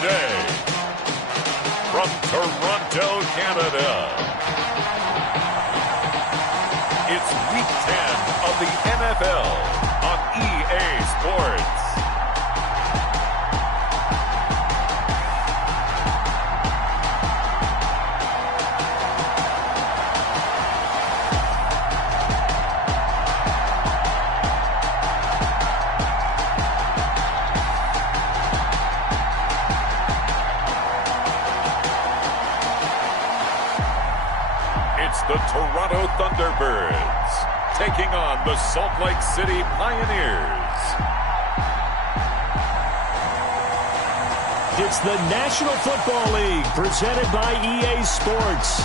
today, from Toronto, Canada, it's Week 10 of the NFL on EA Sports. The Toronto Thunderbirds taking on the Salt Lake City Pioneers. It's the National Football League presented by EA Sports.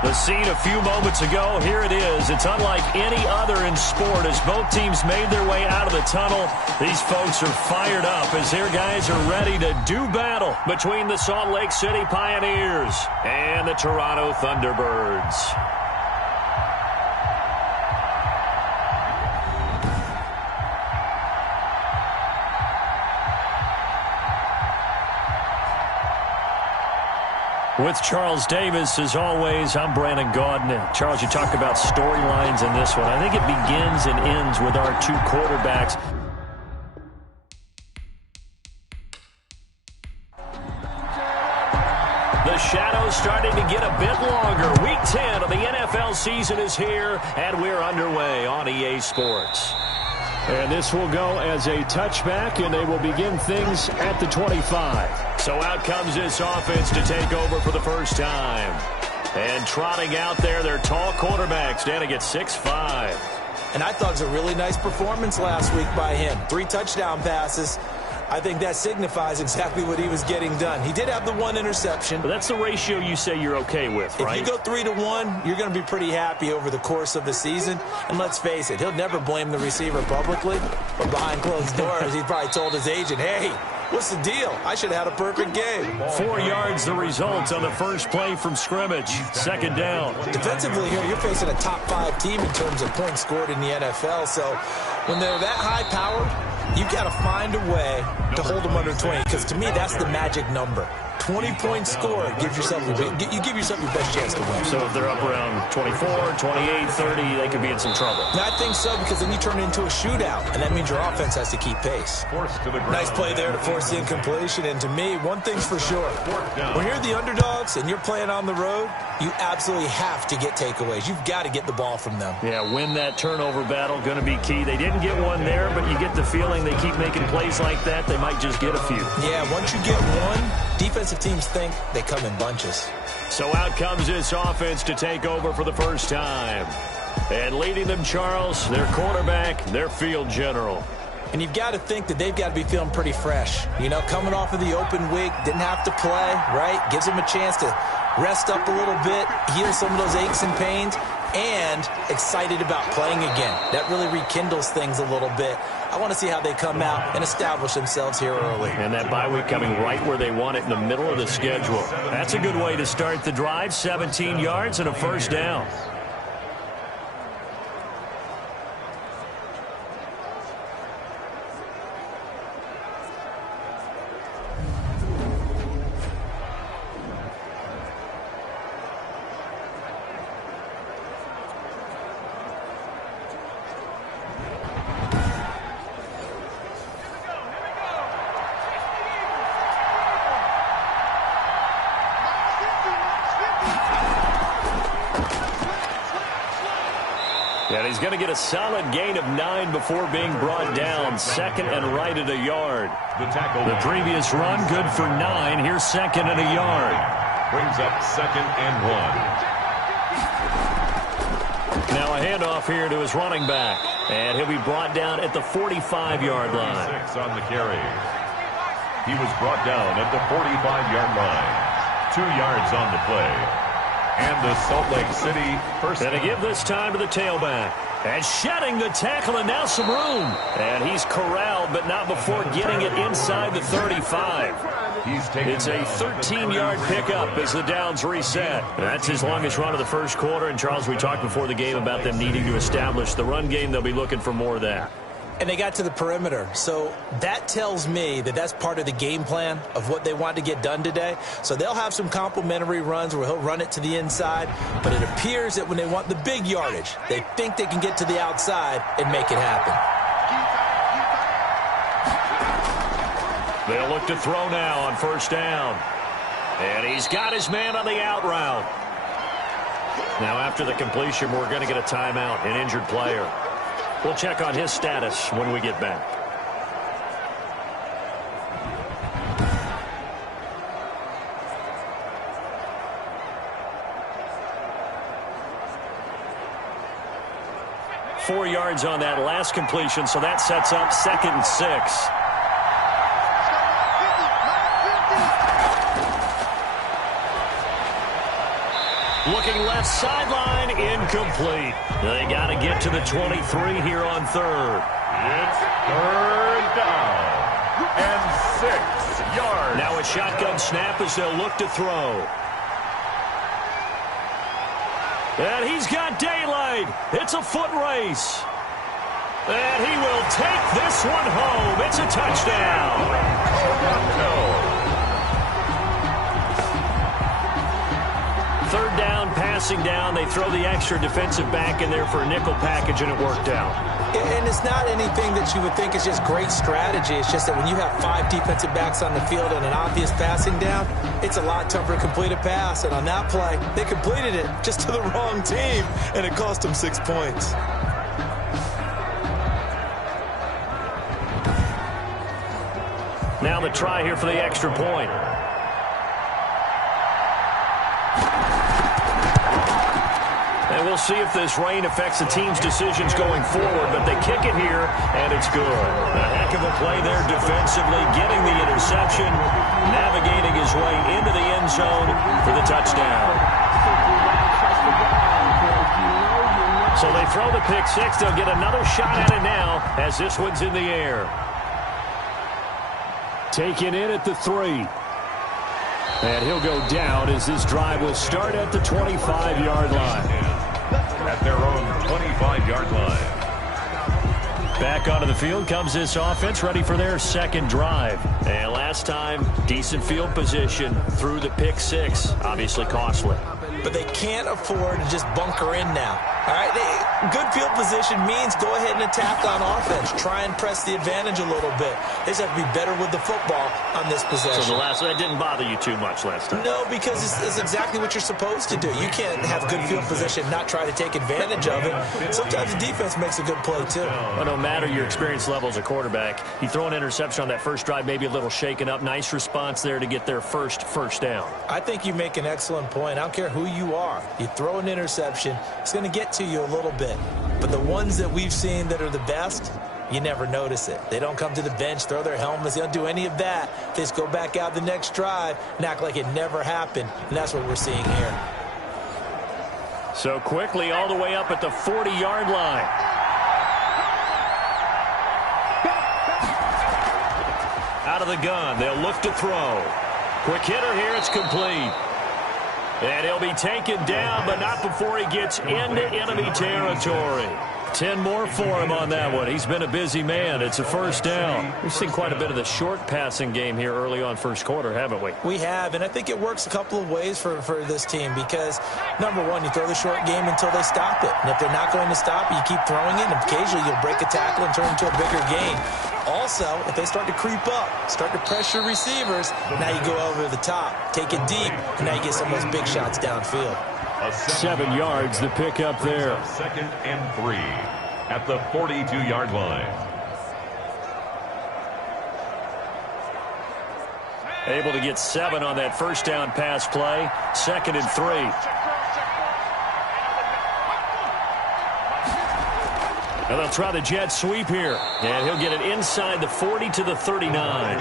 The scene a few moments ago, here it is. It's unlike any other in sport as both teams made their way out of the tunnel. These folks are fired up as their guys are ready to do battle between the Salt Lake City Pioneers and the Toronto Thunderbirds. With Charles Davis, as always, I'm Brandon Gaudin. Charles, you talk about storylines in this one. I think it begins and ends with our two quarterbacks. The shadows starting to get a bit longer. Week 10 of the NFL season is here, and we're underway on EA Sports. And this will go as a touchback, and they will begin things at the 25. So out comes this offense to take over for the first time. And trotting out there, their tall quarterback standing at 6'5". And I thought it was a really nice performance last week by him. 3 touchdown passes. I think that signifies exactly what he was getting done. He did have the 1 interception. But that's the ratio you say you're okay with, right? If you go 3-to-1, you're going to be pretty happy over the course of the season. And let's face it, he'll never blame the receiver publicly. But behind closed doors, he probably told his agent, hey, what's the deal? I should have had a perfect game. 4 yards the result on the first play from scrimmage. Second down. Defensively here, you're facing a top 5 team in terms of points scored in the NFL. So when they're that high-powered, you've got to find a way to hold them under 20, because to me, that's the magic number. 20 points scored, you give yourself your best chance to win. So if they're up around 24, 28, 30, they could be in some trouble. And I think so, because then you turn it into a shootout, and that means your offense has to keep pace. Nice play there to force the incompletion, and to me, one thing's for sure. When you're the underdogs and you're playing on the road, you absolutely have to get takeaways. You've got to get the ball from them. Yeah, win that turnover battle, going to be key. They didn't get one there, but you get the feeling they keep making plays like that, they might just get a few. Yeah, once you get one, defensive teams think they come in bunches. So out comes this offense to take over for the first time. And leading them, Charles, their quarterback, their field general. And you've got to think that they've got to be feeling pretty fresh. You know, coming off of the open week, didn't have to play, right? Gives them a chance to rest up a little bit, heal some of those aches and pains, and excited about playing again. That really rekindles things a little bit. I want to see how they come out and establish themselves here early. And that bye week coming right where they want it, in the middle of the schedule. That's a good way to start the drive. 17 yards and a first down. And he's going to get a solid gain of 9 before being brought down. Second and right at a yard. The previous run, good for 9. Here's second and a yard. Brings up 2nd and 1. Now a handoff here to his running back. And he'll be brought down at the 45-yard line. 6 on the carry. He was brought down at the 45-yard line. 2 yards on the play. And the Salt Lake City first. Going to give this time to the tailback. And shedding the tackle, and now some room. And he's corralled, but not before getting it inside the 35. It's a 13-yard pickup as the downs reset. That's his longest run of the first quarter. And, Charles, we talked before the game about them needing to establish the run game. They'll be looking for more of that. And they got to the perimeter. So that tells me that that's part of the game plan of what they want to get done today. So they'll have some complementary runs where he'll run it to the inside. But it appears that when they want the big yardage, they think they can get to the outside and make it happen. They'll look to throw now on first down. And he's got his man on the out route. Now after the completion, we're going to get a timeout, an injured player. We'll check on his status when we get back. Four yards on that last completion, so that sets up 2nd and 6. Looking left sideline, incomplete. They got to get to the 23 here on 3rd. It's 3rd down and 6 yards. Now a shotgun snap as they'll look to throw. And he's got daylight. It's a foot race. And he will take this one home. It's a touchdown. No. 3rd down, passing down. They throw the extra defensive back in there for a nickel package, and it worked out. And it's not anything that you would think is just great strategy. It's just that when you have 5 defensive backs on the field and an obvious passing down, it's a lot tougher to complete a pass. And on that play, they completed it just to the wrong team, and it cost them 6 points. Now the try here for the extra point. And we'll see if this rain affects the team's decisions going forward, but they kick it here, and it's good. A heck of a play there defensively, getting the interception, navigating his way into the end zone for the touchdown. So they throw the pick six. They'll get another shot at it now as this one's in the air. Taken in at the 3. And he'll go down as this drive will start at the 25-yard line. At their own 25-yard line. Back onto the field comes this offense, ready for their 2nd drive. And last time, decent field position through the pick 6. Obviously costly. But they can't afford to just bunker in now. All right, good field position means go ahead and attack on offense. Try and press the advantage a little bit. They just have to be better with the football on this possession. So that didn't bother you too much last time? No, because it's exactly what you're supposed to do. You can't have good field position and not try to take advantage of it. Sometimes the defense makes a good play, too. Well, no matter your experience level as a quarterback, you throw an interception on that first drive, maybe a little shaken up. Nice response there to get their first down. I think you make an excellent point. I don't care who you are. You throw an interception, it's going to get to you a little bit. But the ones that we've seen that are the best, you never notice it. They don't come to the bench, throw their helmets. They don't do any of that. They just go back out the next drive and act like it never happened. And that's what we're seeing here. So quickly all the way up at the 40-yard line. Out of the gun, they'll look to throw. Quick hitter here, it's complete. And he'll be taken down, but not before he gets into enemy territory. 10 more for him on that one. He's been a busy man. It's a first down. We've seen quite a bit of the short passing game here early on first quarter, haven't we? We have, and I think it works a couple of ways for this team because, number one, you throw the short game until they stop it. And if they're not going to stop it, you keep throwing it, and occasionally you'll break a tackle and turn it into a bigger gain. Also, if they start to creep up, start to pressure receivers, now you go over the top, take it deep, and now you get some of those big shots downfield. 7 yards, the pick up there. 2nd and 3 at the 42-yard line. Able to get 7 on that first down pass play. 2nd and 3. And they'll try the jet sweep here. And he'll get it inside the 40 to the 39.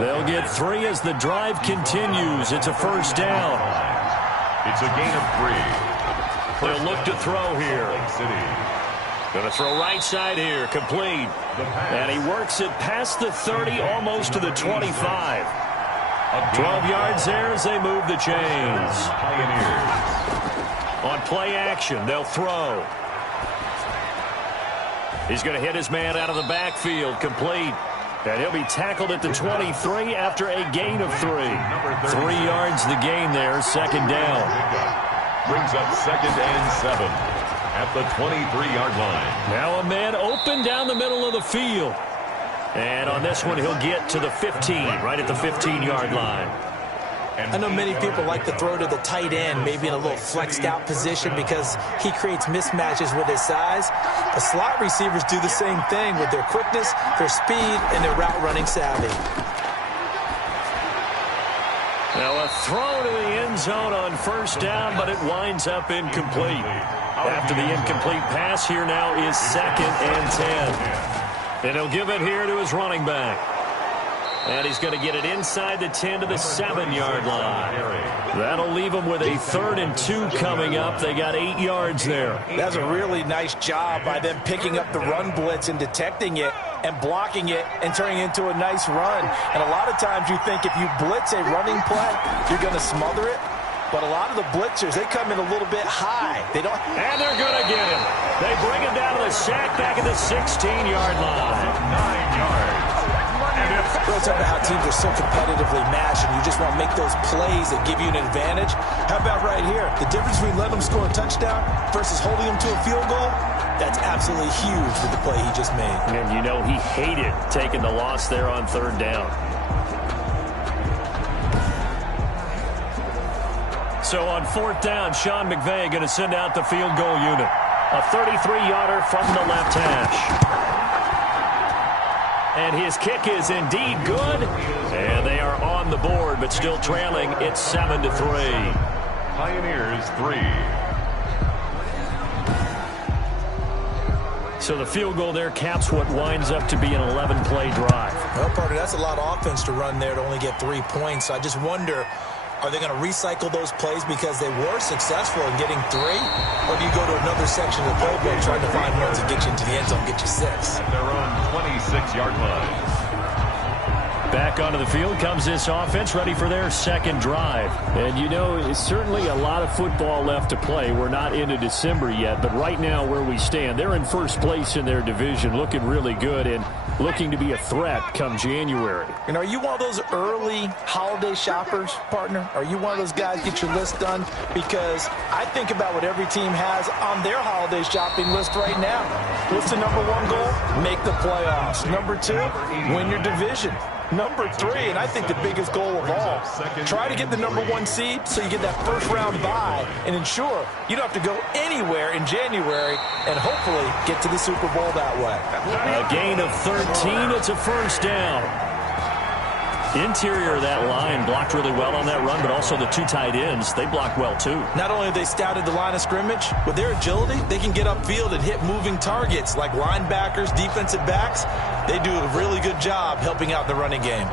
They'll get 3 as the drive continues. It's a first down. It's a gain of 3. They'll look to throw here. Going to throw right side here. Complete. And he works it past the 30, almost to the 25. 12 yards there as they move the chains. On play action, they'll throw. He's going to hit his man out of the backfield, complete. And he'll be tackled at the 23 after a gain of 3. 3 yards the gain there, second down. Brings up 2nd and 7 at the 23-yard line. Now a man open down the middle of the field. And on this one, he'll get to the 15, right at the 15-yard line. I know many people like to throw to the tight end, maybe in a little flexed out position because he creates mismatches with his size. The slot receivers do the same thing with their quickness, their speed, and their route running savvy. Now a throw to the end zone on first down, but it winds up incomplete. After the incomplete pass, here now is 2nd and 10. And he'll give it here to his running back. And he's going to get it inside the 10 to the 7-yard line. That'll leave him with a 3rd and 2 coming up. They got 8 yards there. That's a really nice job by them picking up the run blitz and detecting it and blocking it and turning it into a nice run. And a lot of times you think if you blitz a running play, you're going to smother it. But a lot of the blitzers, they come in a little bit high. They don't. And they're going to get him. They bring him down to the sack back at the 16-yard line. 9 yards. We're talking about how teams are so competitively matched, and you just want to make those plays that give you an advantage. How about right here? The difference between letting them score a touchdown versus holding them to a field goal, that's absolutely huge with the play he just made. And you know he hated taking the loss there on 3rd down. So on 4th down, Sean McVay going to send out the field goal unit. A 33-yarder from the left hash. And his kick is indeed good. And they are on the board, but still trailing. It's 7-3. Pioneers 3. So the field goal there caps what winds up to be an 11-play drive. Well, partner, that's a lot of offense to run there to only get 3 points. So I just wonder, are they going to recycle those plays because they were successful in getting 3? Or do you go to another section of the playbook trying to find ones that get you into the end zone, get you 6? At their own 26-yard line. Back onto the field comes this offense, ready for their 2nd drive. And you know, it's certainly a lot of football left to play. We're not into December yet, but right now where we stand, they're in first place in their division, looking really good and looking to be a threat come January. And are you one of those early holiday shoppers, partner? Are you one of those guys get your list done? Because I think about what every team has on their holiday shopping list right now. What's the number 1 goal? Make the playoffs. Number 2, win your division. Number 3, and I think the biggest goal of all, try to get the number 1 seed so you get that first-round bye and ensure you don't have to go anywhere in January and hopefully get to the Super Bowl that way. A gain of 13. It's a first down. Interior of that line blocked really well on that run, but also the 2 tight ends, they blocked well too. Not only have they scouted the line of scrimmage, with their agility, they can get upfield and hit moving targets like linebackers, defensive backs. They do a really good job helping out the running game.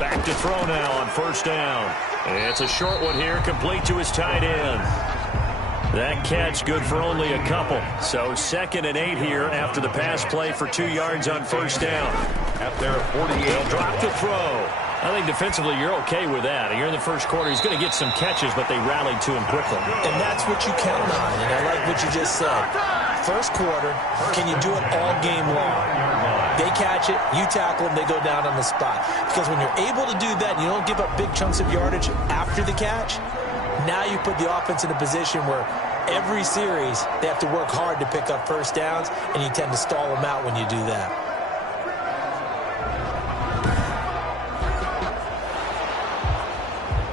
Back to throw now on first down. It's a short one here, complete to his tight end. That catch good for only a couple. So 2nd and 8 here after the pass play for 2 yards on first down. At their 48. They'll drop the throw. I think defensively you're okay with that. You're in the first quarter. He's going to get some catches, but they rallied to him quickly. And that's what you count on, and I like what you just said. First quarter, can you do it all game long? They catch it, you tackle them, they go down on the spot. Because when you're able to do that, you don't give up big chunks of yardage after the catch, now you put the offense in a position where every series they have to work hard to pick up first downs, and you tend to stall them out when you do that.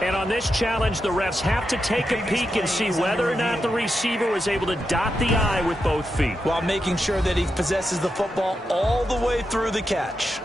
And on this challenge, the refs have to take a peek and see whether or not the receiver was able to dot the I with both feet, while making sure that he possesses the football all the way through the catch.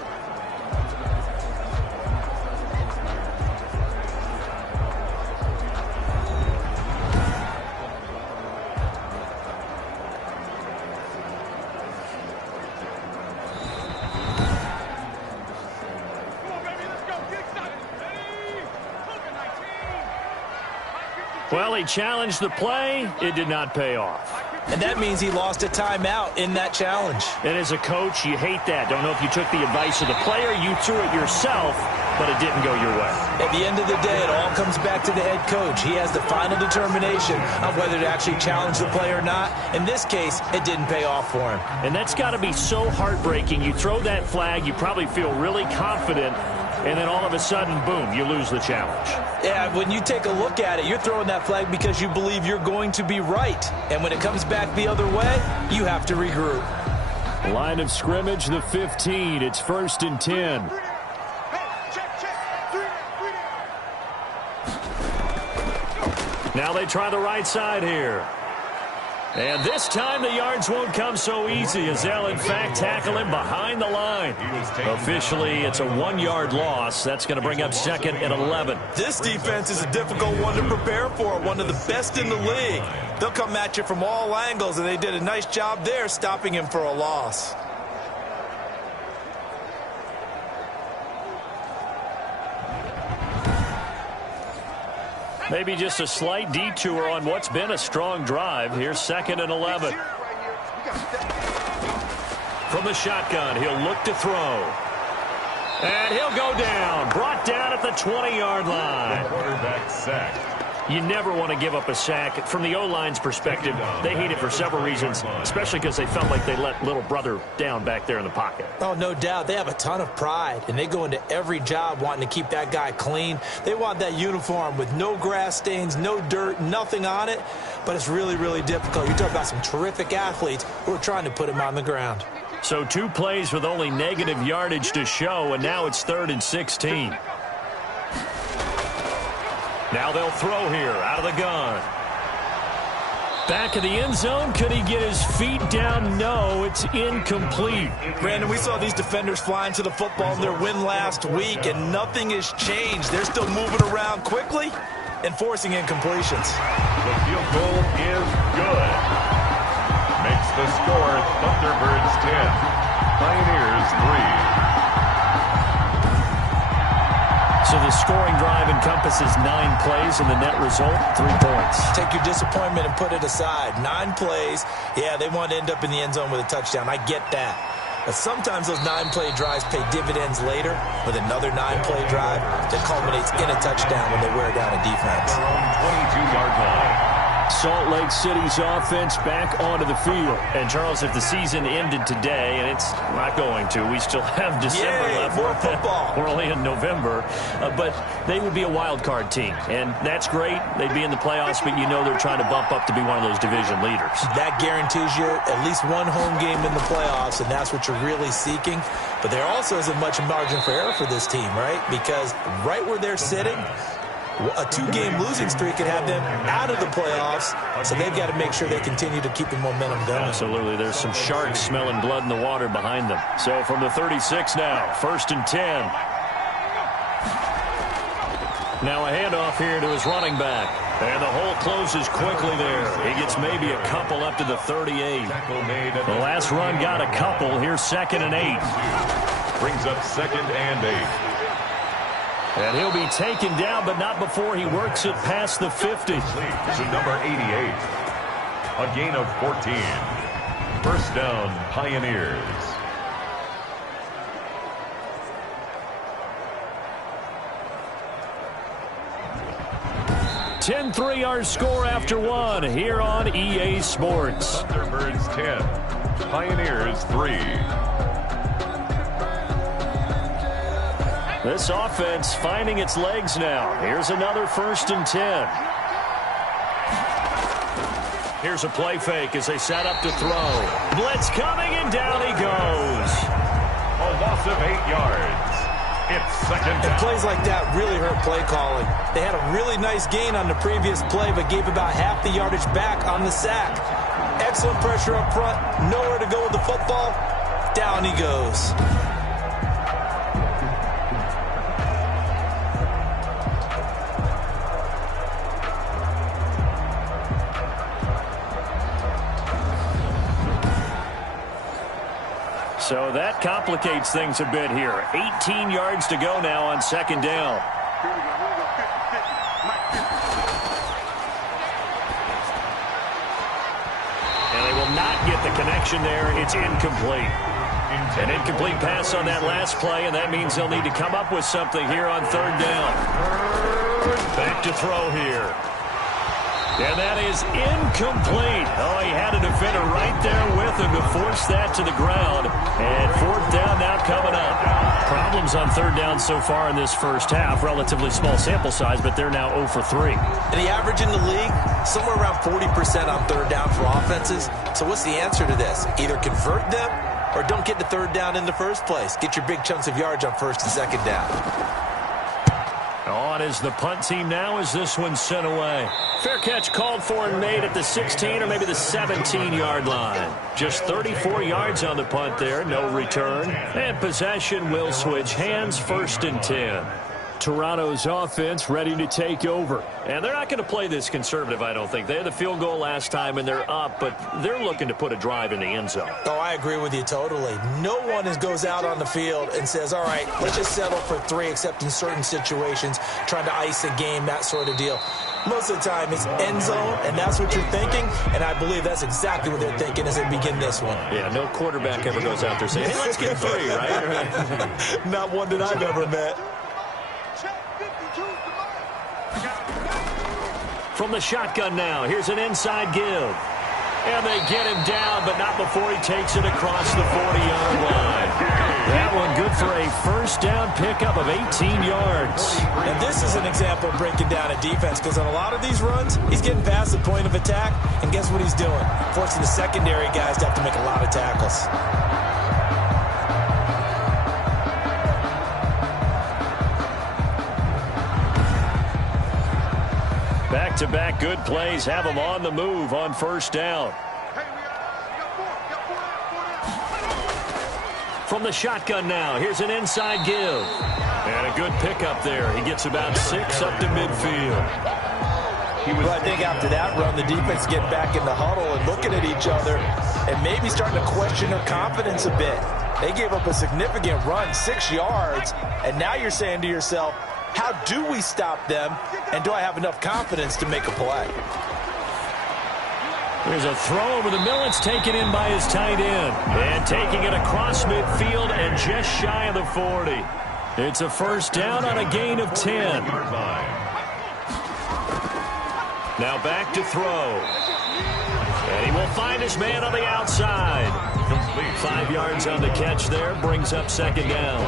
Well, he challenged the play. It did not pay off. and that means he lost a timeout in that challenge. And as a coach, you hate that. Don't know if you took the advice of the player, you threw it yourself, but it didn't go your way. At the end of the day, it all comes back to the head coach. He has the final determination of whether to actually challenge the play or not. In this case, it didn't pay off for him. And that's got to be so heartbreaking. You throw that flag, you probably feel really confident, and then all of a sudden, boom, you lose the challenge. Yeah, when you take a look at it, you're throwing that flag because you believe you're going to be right. And when it comes back the other way, you have to regroup. Line of scrimmage, the 15. It's 1st and 10. Now they try the right side here. And this time the yards won't come so easy as they'll, in fact, tackle him behind the line. Officially, it's a 1-yard loss. That's going to bring up 2nd and 11. This defense is a difficult one to prepare for, one of the best in the league. They'll come at you from all angles, and they did a nice job there stopping him for a loss. Maybe just a slight detour on what's been a strong drive. Here's 2nd and 11. From the shotgun, he'll look to throw. And he'll go down. Brought down at the 20-yard line. The quarterback sacked. You never want to give up a sack. From the O-line's perspective, they hate it for several reasons, especially because they felt like they let little brother down back there in the pocket. Oh, no doubt. They have a ton of pride, and they go into every job wanting to keep that guy clean. They want that uniform with no grass stains, no dirt, nothing on it, but it's really, really difficult. You're talking about some terrific athletes who are trying to put him on the ground. So 2 plays with only negative yardage to show, and now it's 3rd and 16. Now they'll throw here out of the gun. Back of the end zone. Could he get his feet down? No, it's incomplete. Brandon, we saw these defenders flying to the football in their win last week, and nothing has changed. They're still moving around quickly and forcing incompletions. The field goal is good. Makes the score Thunderbirds 10, Pioneers 3. So the scoring drive encompasses 9 plays, and the net result, 3 points. Take your disappointment and put it aside. 9 plays. Yeah, they want to end up in the end zone with a touchdown. I get that. But sometimes those 9-play drives pay dividends later with another 9-play drive that culminates in a touchdown when they wear down a defense. 22-yard line. Salt Lake City's offense back onto the field. And, Charles, if the season ended today, and it's not going to, we still have December left. More football. We're only in November. But they would be a wild card team. And that's great. They'd be in the playoffs, but you know they're trying to bump up to be one of those division leaders. That guarantees you at least one home game in the playoffs, and that's what you're really seeking. But there also isn't much margin for error for this team, right? Because right where they're sitting, a 2-game losing streak could have them out of the playoffs, so they've got to make sure they continue to keep the momentum going. Absolutely. There's some sharks smelling blood in the water behind them. So from the 36 now, 1st and 10. Now a handoff here to his running back. And the hole closes quickly there. He gets maybe a couple up to the 38. The last run got a couple. Here's 2nd and 8. Brings up 2nd and 8. And he'll be taken down, but not before he works it past the 50. To number 88. A gain of 14. 1st down, Pioneers. 10-3 our score after 1 here on EA Sports. Thunderbirds 10, Pioneers 3. This offense finding its legs now. Here's another 1st and 10. Here's a play fake as they set up to throw. Blitz coming, and down he goes. A loss of 8 yards. It's 2nd down. And plays like that really hurt play calling. They had a really nice gain on the previous play, but gave about half the yardage back on the sack. Excellent pressure up front. Nowhere to go with the football. Down he goes. So that complicates things a bit here. 18 yards to go now on 2nd down. And will not get the connection there. It's incomplete. An incomplete pass on that last play, and that means they'll need to come up with something here on third down. Back to throw here. And that is incomplete. Oh, he had a defender right there with him to force that to the ground. And fourth down now coming up. Problems on third down so far in this first half. Relatively small sample size, but they're now 0 for 3. And the average in the league, somewhere around 40% on third down for offenses. So what's the answer to this? Either convert them or don't get to third down in the first place. Get your big chunks of yards on first and second down. On is the punt team now as this one's sent away. Fair catch called for and made at the 16 or maybe the 17-yard line. Just 34 yards on the punt there, no return. And possession will switch hands, 1st and 10. Toronto's offense ready to take over. And they're not going to play this conservative, I don't think. They had the field goal last time, and they're up, but they're looking to put a drive in the end zone. Oh, I agree with you totally. No one goes out on the field and says, all right, let's just settle for 3, except in certain situations, trying to ice a game, that sort of deal. Most of the time, it's end zone, and that's what you're thinking, and I believe that's exactly what they're thinking as they begin this one. Yeah, no quarterback ever goes out there saying, hey, let's get 3, right? Not one that I've ever met. From the shotgun now, here's an inside give. And they get him down, but not before he takes it across the 40-yard line. That one good for a first down pickup of 18 yards. And this is an example of breaking down a defense, because on a lot of these runs, he's getting past the point of attack, and guess what he's doing? Forcing the secondary guys to have to make a lot of tackles. Back-to-back good plays have them on the move on first down. From the shotgun now, here's an inside give. And a good pickup there. He gets about 6 up to midfield. Well, I think after that run, the defense is getting back in the huddle and looking at each other and maybe starting to question their confidence a bit. They gave up a significant run, 6 yards, and now you're saying to yourself, how do we stop them, and do I have enough confidence to make a play? There's a throw over the middle. It's taken in by his tight end. And taking it across midfield and just shy of the 40. It's a first down on a gain of 10. Now back to throw. And he will find his man on the outside. 5 yards on the catch there. Brings up second down.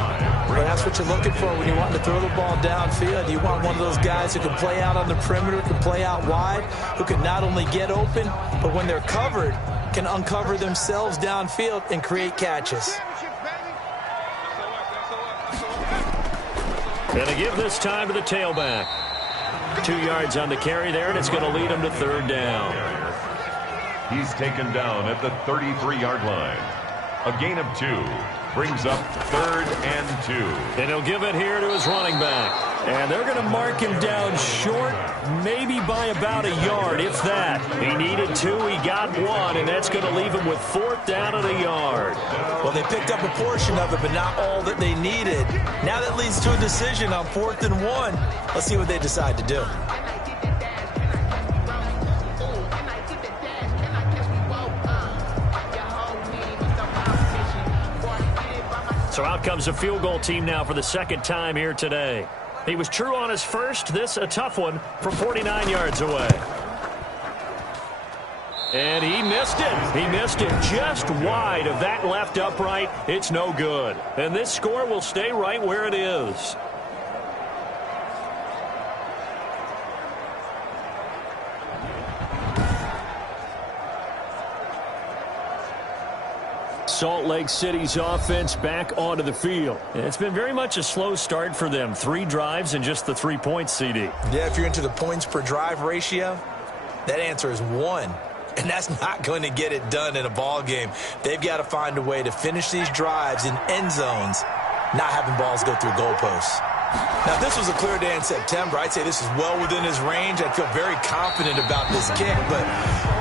Well, that's what you're looking for when you want to throw the ball downfield. You want one of those guys who can play out on the perimeter, can play out wide, who can not only get open, but when they're covered, can uncover themselves downfield and create catches. And to give this time to the tailback. 2 yards on the carry there, and it's going to lead him to third down. He's taken down at the 33-yard line. A gain of 2. Brings up 3rd and 2. And he'll give it here to his running back. And they're going to mark him down short, maybe by about a yard, if that. He needed 2, he got 1, and that's going to leave him with 4th down and a yard. Well, they picked up a portion of it, but not all that they needed. Now that leads to a decision on 4th and 1. Let's see what they decide to do. So out comes a field goal team now for the second time here today. He was true on his first. This a tough one from 49 yards away. And he missed it. He missed it just wide of that left upright. It's no good. And this score will stay right where it is. Salt Lake City's offense back onto the field. It's been very much a slow start for them. 3 drives and just the 3 points, CD. Yeah, if you're into the points per drive ratio, that answer is 1. And that's not going to get it done in a ball game. They've got to find a way to finish these drives in end zones, not having balls go through goalposts. Now, if this was a clear day in September, I'd say this is well within his range. I'd feel very confident about this kick, but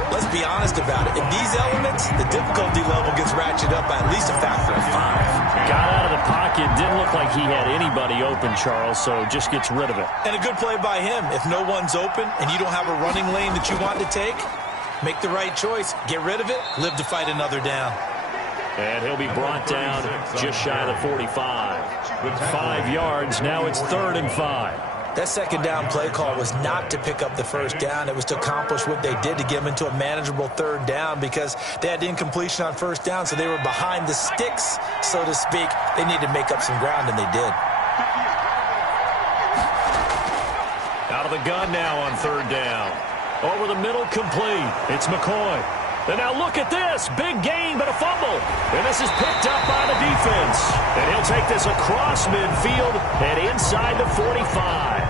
let's be honest about it. In these elements, the difficulty level gets ratcheted up by at least a factor of 5. Got out of the pocket. Didn't look like he had anybody open, Charles, so just gets rid of it. And a good play by him. If no one's open and you don't have a running lane that you want to take, Make the right choice. Get rid of it. Live to fight another down. And he'll be brought down just shy of the 45. 5 yards. Now it's 3rd and 5. That second down play call was not to pick up the first down. It was to accomplish what they did to get them into a manageable 3rd down because they had incompletion on 1st down, so they were behind the sticks, so to speak. They needed to make up some ground, and they did. Out of the gun now on 3rd down. Over the middle, complete. It's McCoy. And now look at this. Big gain, but a fumble. And this is picked up by the defense. And he'll take this across midfield and inside the 45.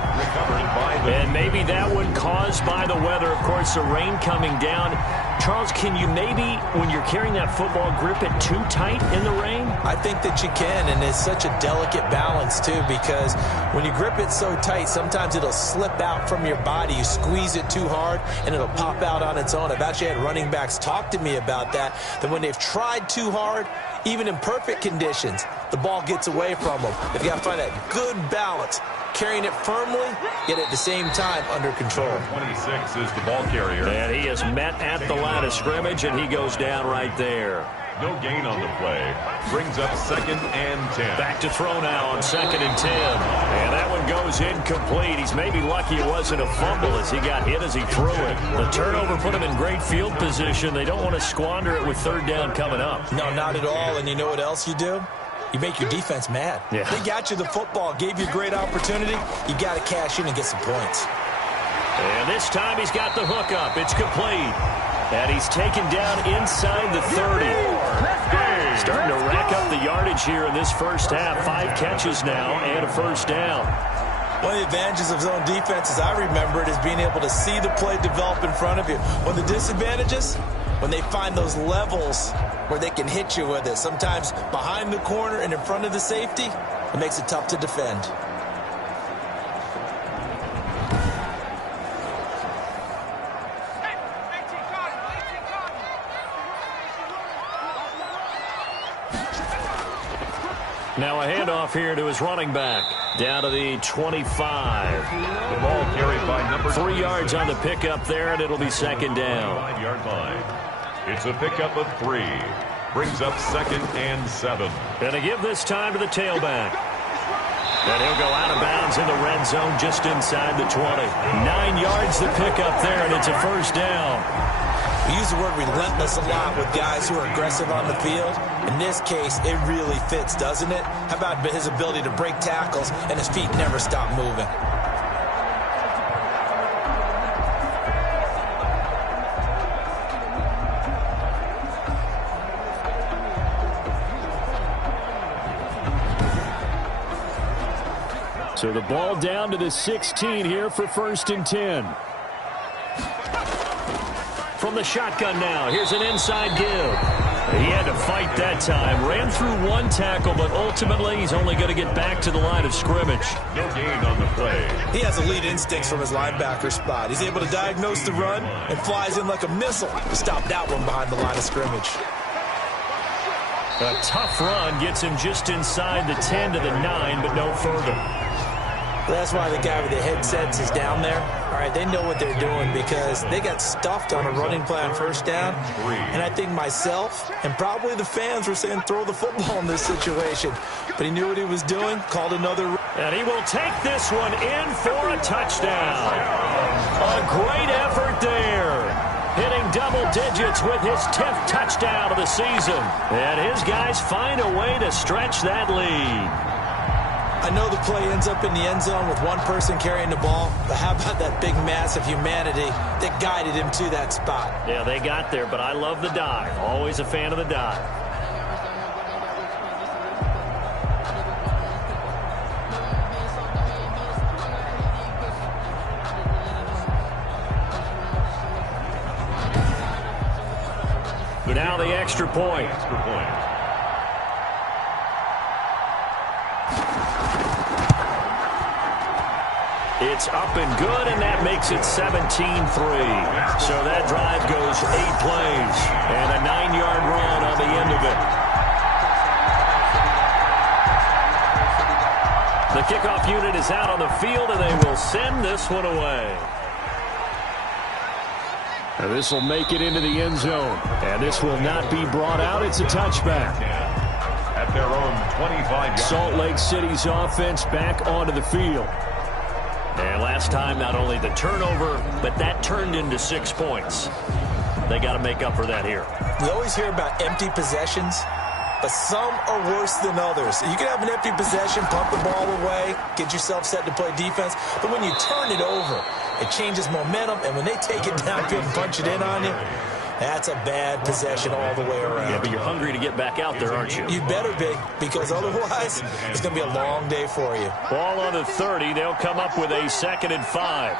And maybe that one caused by the weather. Of course, the rain coming down. Charles, can you maybe, when you're carrying that football, grip it too tight in the rain? I think that you can, and it's such a delicate balance, too, because when you grip it so tight, sometimes it'll slip out from your body. You squeeze it too hard, and it'll pop out on its own. I've actually had running backs talk to me about that when they've tried too hard, even in perfect conditions, the ball gets away from them. They've got to find that good balance, carrying it firmly, yet at the same time under control. 26 is the ball carrier. And he is met at the line of scrimmage, and he goes down right there. No gain on the play. Brings up 2nd and 10. Back to throw now on 2nd and 10. And that one goes incomplete. He's maybe lucky it wasn't a fumble as he got hit as he threw it. The turnover put him in great field position. They don't want to squander it with 3rd down coming up. No, not at all. And you know what else you do? You make your defense mad. Yeah. They got you the football, gave you a great opportunity. You got to cash in and get some points. And this time he's got the hook up. It's complete. And he's taken down inside the 30. Starting to rack up the yardage here in this first half. 5 catches now and a 1st down. One of the advantages of zone defense, as I remember it, is being able to see the play develop in front of you. One of the disadvantages, when they find those levels where they can hit you with it, sometimes behind the corner and in front of the safety, it makes it tough to defend. Now a handoff here to his running back. Down to the 25. The ball carried by number 3 yards on the pickup there, and it'll be 2nd down. 5-yard line. It's a pickup of 3. Brings up 2nd and 7. Gonna give this time to the tailback. And he'll go out of bounds in the red zone just inside the 20. 9 yards the pickup there, and it's a 1st down. We use the word relentless a lot with guys who are aggressive on the field. In this case, it really fits, doesn't it? How about his ability to break tackles and his feet never stop moving? So the ball down to the 16 here for 1st and 10. From the shotgun now, here's an inside give. He had to fight that time. Ran through 1 tackle, but ultimately he's only going to get back to the line of scrimmage. No gain on the play. He has elite instincts from his linebacker spot. He's able to diagnose the run and flies in like a missile to stop that one behind the line of scrimmage. A tough run gets him just inside the 10 to the 9, but no further. That's why the guy with the headsets is down there. All right, they know what they're doing because they got stuffed on a running play on 1st down. And I think myself and probably the fans were saying throw the football in this situation. But he knew what he was doing, called another. And he will take this one in for a touchdown. A great effort there. Hitting double digits with his 10th touchdown of the season. And his guys find a way to stretch that lead. I know the play ends up in the end zone with one person carrying the ball, but how about that big mass of humanity that guided him to that spot? Yeah, they got there, but I love the dive. Always a fan of the dive. But now the extra point. It's up and good, and that makes it 17-3. So that drive goes 8 plays and a 9-yard run on the end of it. The kickoff unit is out on the field, and they will send this one away. And this will make it into the end zone. And this will not be brought out. It's a touchback. At their own 25-yard. Salt Lake City's offense back onto the field. And last time, not only the turnover, but that turned into 6 points. They got to make up for that here. We always hear about empty possessions, but some are worse than others. You can have an empty possession, pump the ball away, get yourself set to play defense, but when you turn it over, it changes momentum, and when they take it downfield and punch it in on you, that's a bad possession all the way around. Yeah, but you're hungry to get back out there, aren't you? You better be, because otherwise it's going to be a long day for you. Ball on the 30. They'll come up with a 2nd and 5.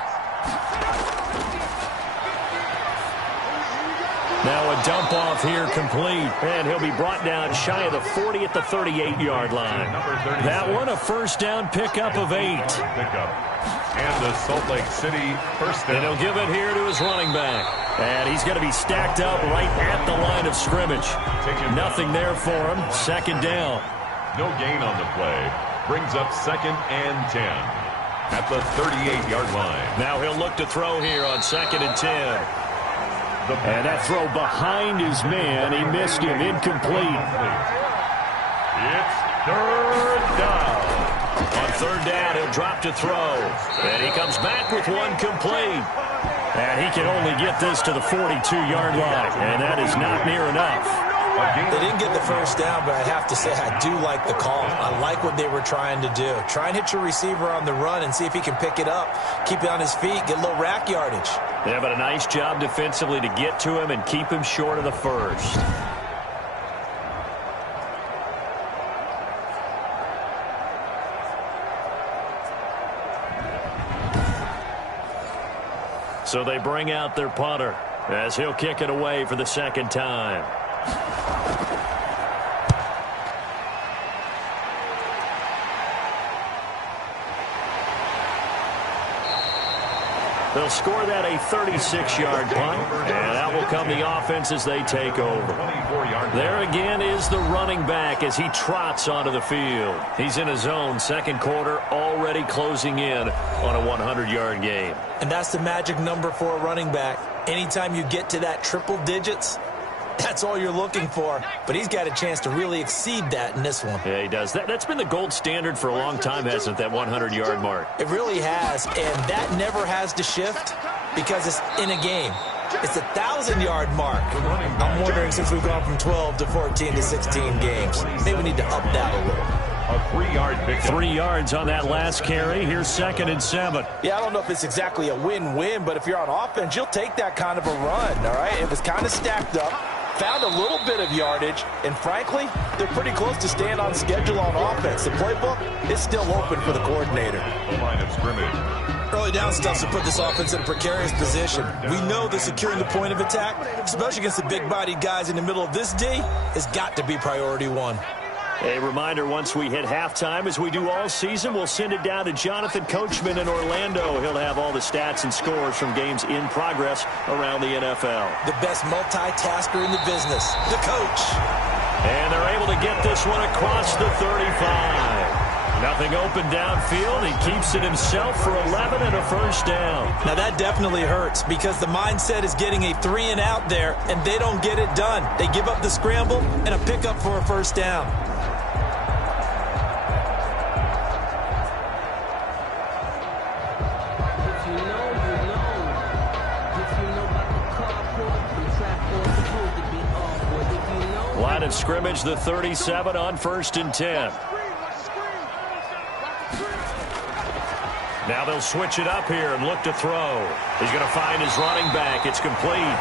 Now a dump off here complete. And he'll be brought down shy of the 40 at the 38-yard line. That one, a first down pickup of 8. And the Salt Lake City first down. And he'll give it here to his running back. And he's going to be stacked up right at the line of scrimmage. Nothing there for him. 2nd down. No gain on the play. Brings up 2nd and 10 at the 38-yard line. Now he'll look to throw here on 2nd and 10. And that throw behind his man. He missed him. Incomplete. It's 3rd down. On 3rd down, he'll drop to throw. And he comes back with one complete. And he can only get this to the 42-yard line. And that is not near enough. They didn't get the first down, but I have to say I do like the call. I like what they were trying to do. Try and hit your receiver on the run and see if he can pick it up. Keep it on his feet, get a little rack yardage. Yeah, but a nice job defensively to get to him and keep him short of the first. So they bring out their punter as he'll kick it away for the 2nd time. They'll score that a 36-yard punt, and that will come the offense as they take over. There again is the running back as he trots onto the field. He's in his zone, 2nd quarter, already closing in on a 100-yard game. And that's the magic number for a running back. Anytime you get to that triple digits, that's all you're looking for. But he's got a chance to really exceed that in this one. Yeah, he does. That's been the gold standard for a long time, hasn't it, that 100-yard mark? It really has, and that never has to shift because it's in a game. It's a 1,000-yard mark. I'm wondering, since we've gone from 12 to 14 to 16 games, maybe we need to up that a little. A 3-yard pickup. 3 yards on that last carry. Here's 2nd and 7. Yeah, I don't know if it's exactly a win-win, but if you're on offense, you'll take that kind of a run, all right? It was kind of stacked up. Found a little bit of yardage, and frankly, they're pretty close to staying on schedule on offense. The playbook is still open for the coordinator. The line of scrimmage. Early down stuff to put this offense in a precarious position. We know that securing the point of attack, especially against the big-bodied guys in the middle of this D, has got to be priority 1. A reminder, once we hit halftime, as we do all season, we'll send it down to Jonathan Coachman in Orlando. He'll have all the stats and scores from games in progress around the NFL. The best multitasker in the business, the coach. And they're able to get this one across the 35. Nothing open downfield. He keeps it himself for 11 and a first down. Now that definitely hurts because the mindset is getting a 3-and-out there, and they don't get it done. They give up the scramble and a pickup for a first down. Line of scrimmage, the 37 on 1st and 10. Now they'll switch it up here and look to throw. He's going to find his running back. It's complete.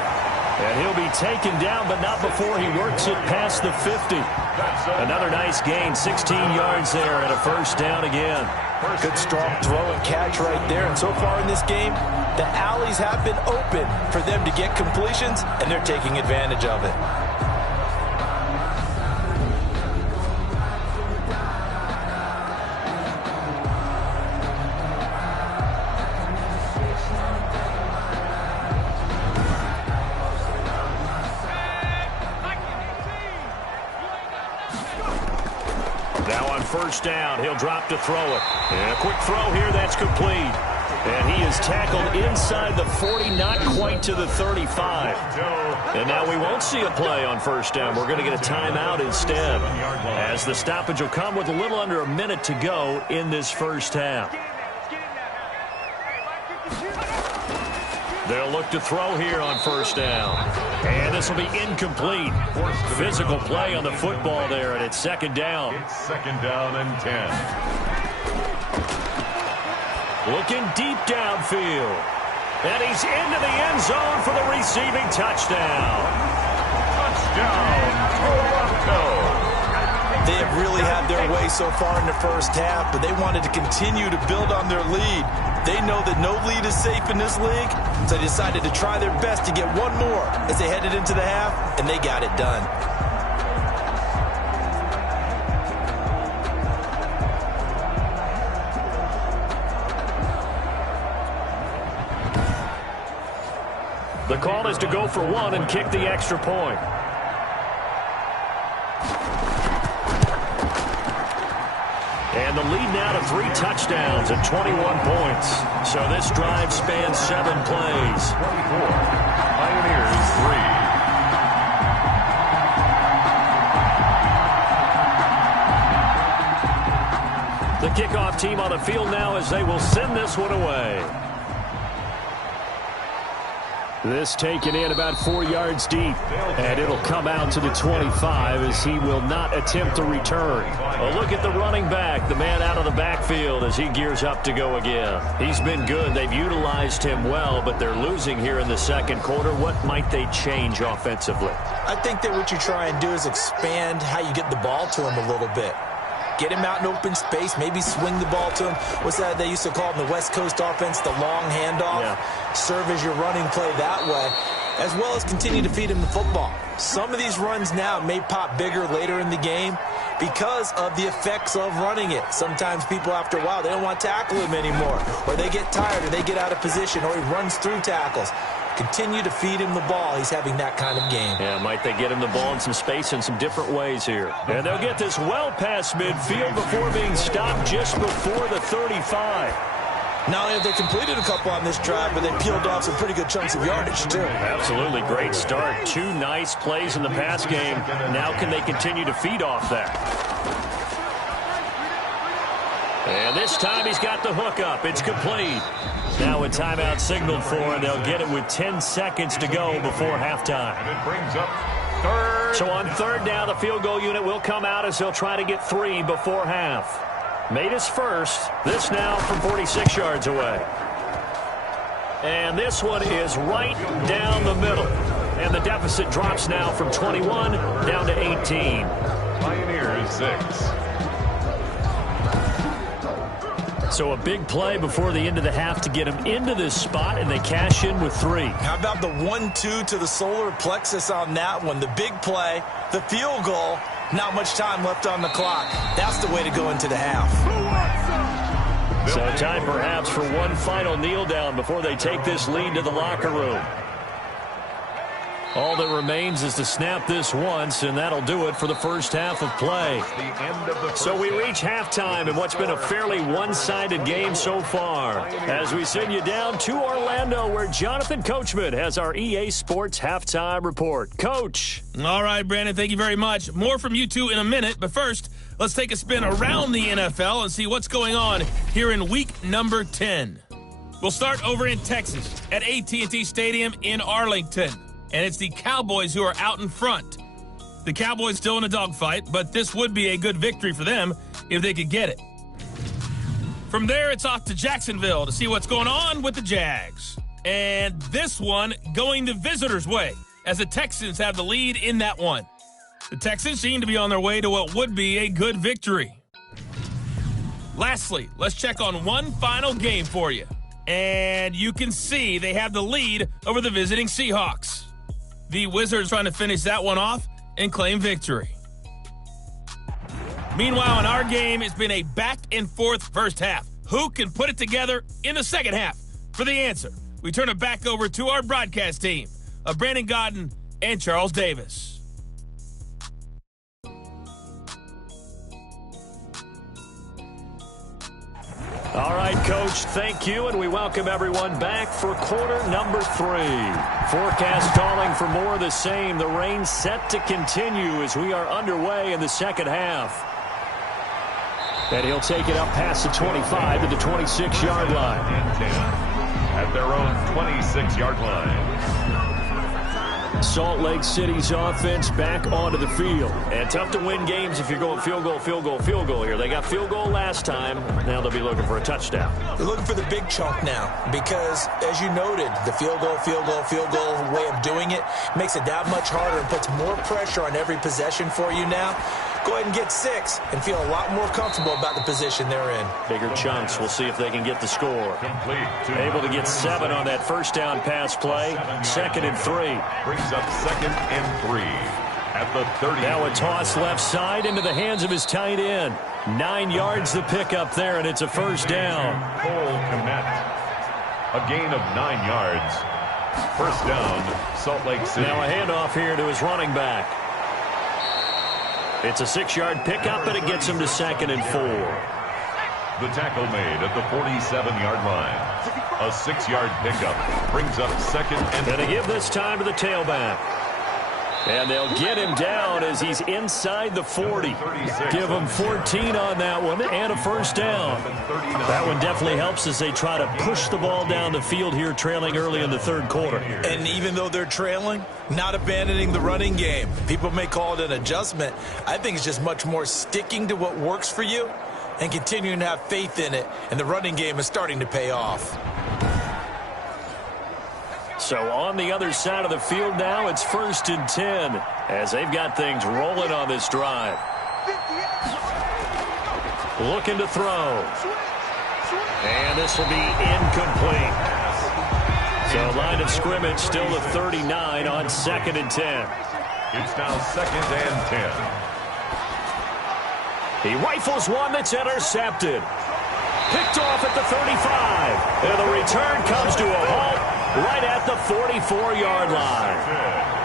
And he'll be taken down, but not before he works it past the 50. Another nice gain, 16 yards there and a first down again. Good strong throw and catch right there. And so far in this game, the alleys have been open for them to get completions, and they're taking advantage of it. Now on first down, he'll drop to throw it. And a quick throw here, that's complete. And he is tackled inside the 40, not quite to the 35. And now we won't see a play on first down. We're going to get a timeout instead, as the stoppage will come with a little under a minute to go in this first half. They'll look to throw here on first down. And this will be incomplete. Physical play on the football there, and it's second down. It's second down and 10. Looking deep downfield. And he's into the end zone for the receiving touchdown. Touchdown, Toronto. They have really had their way so far in the first half, but they wanted to continue to build on their lead. They know that no lead is safe in this league, so they decided to try their best to get one more as they headed into the half, and they got it done. The call is to go for one and kick the extra point. And the lead now to 3 touchdowns and 21 points. So this drive spans 7 plays. 24. Pioneers 3. The kickoff team on the field now as they will send this one away. This taken in about 4 yards deep, and it'll come out to the 25 as he will not attempt to return. A look at the running back, the man out of the backfield as he gears up to go again. He's been good. They've utilized him well, but they're losing here in the second quarter. What might they change offensively? I think that what you try and do is expand how you get the ball to him a little bit. Get him out in open space, maybe swing the ball to him. What's that they used to call in the West Coast offense, the long handoff? Yeah. Serve as your running play that way, as well as continue to feed him the football. Some of these runs now may pop bigger later in the game because of the effects of running it. Sometimes people, after a while, they don't want to tackle him anymore, or they get tired, or they get out of position, or he runs through tackles. Continue to feed him the ball. He's having that kind of game. Yeah, might they get him the ball in some space in some different ways here. And they'll get this well past midfield before being stopped just before the 35. Not only have they completed a couple on this drive, but they peeled off some pretty good chunks of yardage, too. Absolutely great start. 2 nice plays in the pass game. Now can they continue to feed off that? And this time he's got the hook up. It's complete. Now a timeout signaled for, and they'll get it with 10 seconds to go before halftime. And it brings up third. So on third down, the field goal unit will come out as they'll try to get 3 before half. Made his first. This now from 46 yards away. And this one is right down the middle. And the deficit drops now from 21 down to 18. Pioneers 6. So a big play before the end of the half to get him into this spot, and they cash in with 3. How about the 1-2 to the solar plexus on that one? The big play, the field goal, not much time left on the clock. That's the way to go into the half. So time perhaps for one final kneel down before they take this lead to the locker room. All that remains is to snap this once, and that'll do it for the first half of play. So we reach halftime in what's been a fairly one-sided game so far, as we send you down to Orlando, where Jonathan Coachman has our EA Sports Halftime Report. Coach. All right, Brandon, thank you very much. More from you two in a minute, but first, let's take a spin around the NFL and see what's going on here in week number 10. We'll start over in Texas at AT&T Stadium in Arlington. And it's the Cowboys who are out in front. The Cowboys still in a dogfight, but this would be a good victory for them if they could get it. From there, it's off to Jacksonville to see what's going on with the Jags. And this one going the visitors' way, as the Texans have the lead in that one. The Texans seem to be on their way to what would be a good victory. Lastly, let's check on one final game for you. And you can see they have the lead over the visiting Seahawks. The Wizards trying to finish that one off and claim victory. Meanwhile, in our game, it's been a back-and-forth first half. Who can put it together in the second half? For the answer, we turn it back over to our broadcast team of Brandon Godden and Charles Davis. All right, Coach, thank you, and we welcome everyone back for quarter number 3. Forecast calling for more of the same. The rain set to continue as we are underway in the second half. And he'll take it up past the 25 to the 26-yard line. And 10 at their own 26-yard line. Salt Lake City's offense back onto the field. And tough to win games if you're going field goal, field goal, field goal here. They got field goal last time. Now they'll be looking for a touchdown. They're looking for the big chunk now because, as you noted, the field goal way of doing it makes it that much harder and puts more pressure on every possession for you now. Go ahead and get 6 and feel a lot more comfortable about the position they're in. Bigger chunks. We'll see if they can get the score. Able to get 7 on that first down pass play. 2nd and 3. Brings up 2nd and 3 at the 30. Now a toss left side into the hands of his tight end. 9 yards the pickup there, and it's a first down. Cole Kmet. A gain of 9 yards. First down, Salt Lake City. Now a handoff here to his running back. It's a 6-yard pickup, and it gets him to 2nd and 4. The tackle made at the 47-yard line. A 6-yard pickup brings up 2nd and 4. And they give this time to the tailback. And they'll get him down as he's inside the 40. Give him 14 on that one and a first down. That one definitely helps as they try to push the ball down the field here, trailing early in the third quarter. And even though they're trailing, not abandoning the running game. People may call it an adjustment. I think it's just much more sticking to what works for you and continuing to have faith in it. And the running game is starting to pay off. So on the other side of the field now, it's 1st and 10 as they've got things rolling on this drive. Looking to throw. And this will be incomplete. So line of scrimmage still to 39 on 2nd and 10. It's now 2nd and 10. He rifles one that's intercepted. Picked off at the 35. And the return comes to a halt right at the 44-yard line.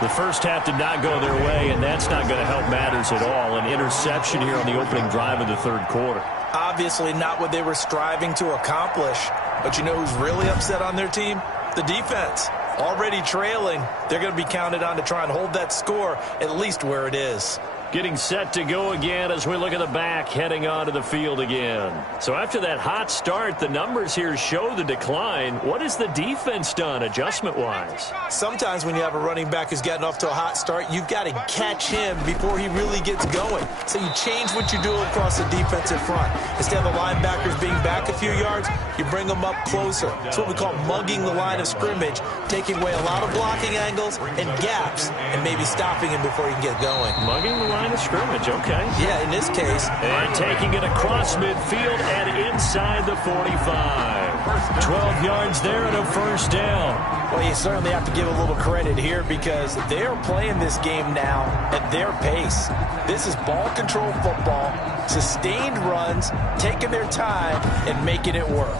The first half did not go their way, and that's not going to help matters at all. An interception here on the opening drive of the third quarter. Obviously not what they were striving to accomplish. But you know who's really upset on their team? The defense. Already trailing, they're going to be counted on to try and hold that score at least where it is. Getting set to go again as we look at the back, heading onto the field again. So after that hot start, the numbers here show the decline. What has the defense done adjustment-wise? Sometimes when you have a running back who's gotten off to a hot start, you've got to catch him before he really gets going. So you change what you do across the defensive front. Instead of the linebackers being back a few yards, you bring them up closer. It's what we call mugging the line of scrimmage, taking away a lot of blocking angles and gaps, and maybe stopping him before he can get going. Mugging the line of scrimmage, okay. Yeah, in this case. And taking it across midfield and inside the 45. 12 yards there and a first down. Well, you certainly have to give a little credit here because they are playing this game now at their pace. This is ball control football, sustained runs, taking their time and making it work.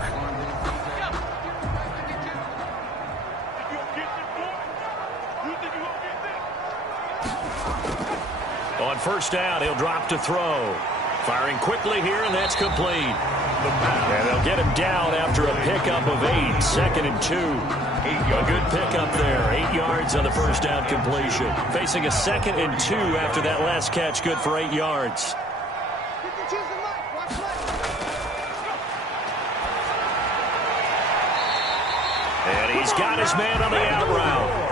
On first down, he'll drop to throw. Firing quickly here, and that's complete. And they'll get him down after a pickup of 8. 2nd and 2. A good pickup there. 8 yards on the first down completion. Facing a 2nd and 2 after that last catch, good for 8 yards. And he's got his man on the out route.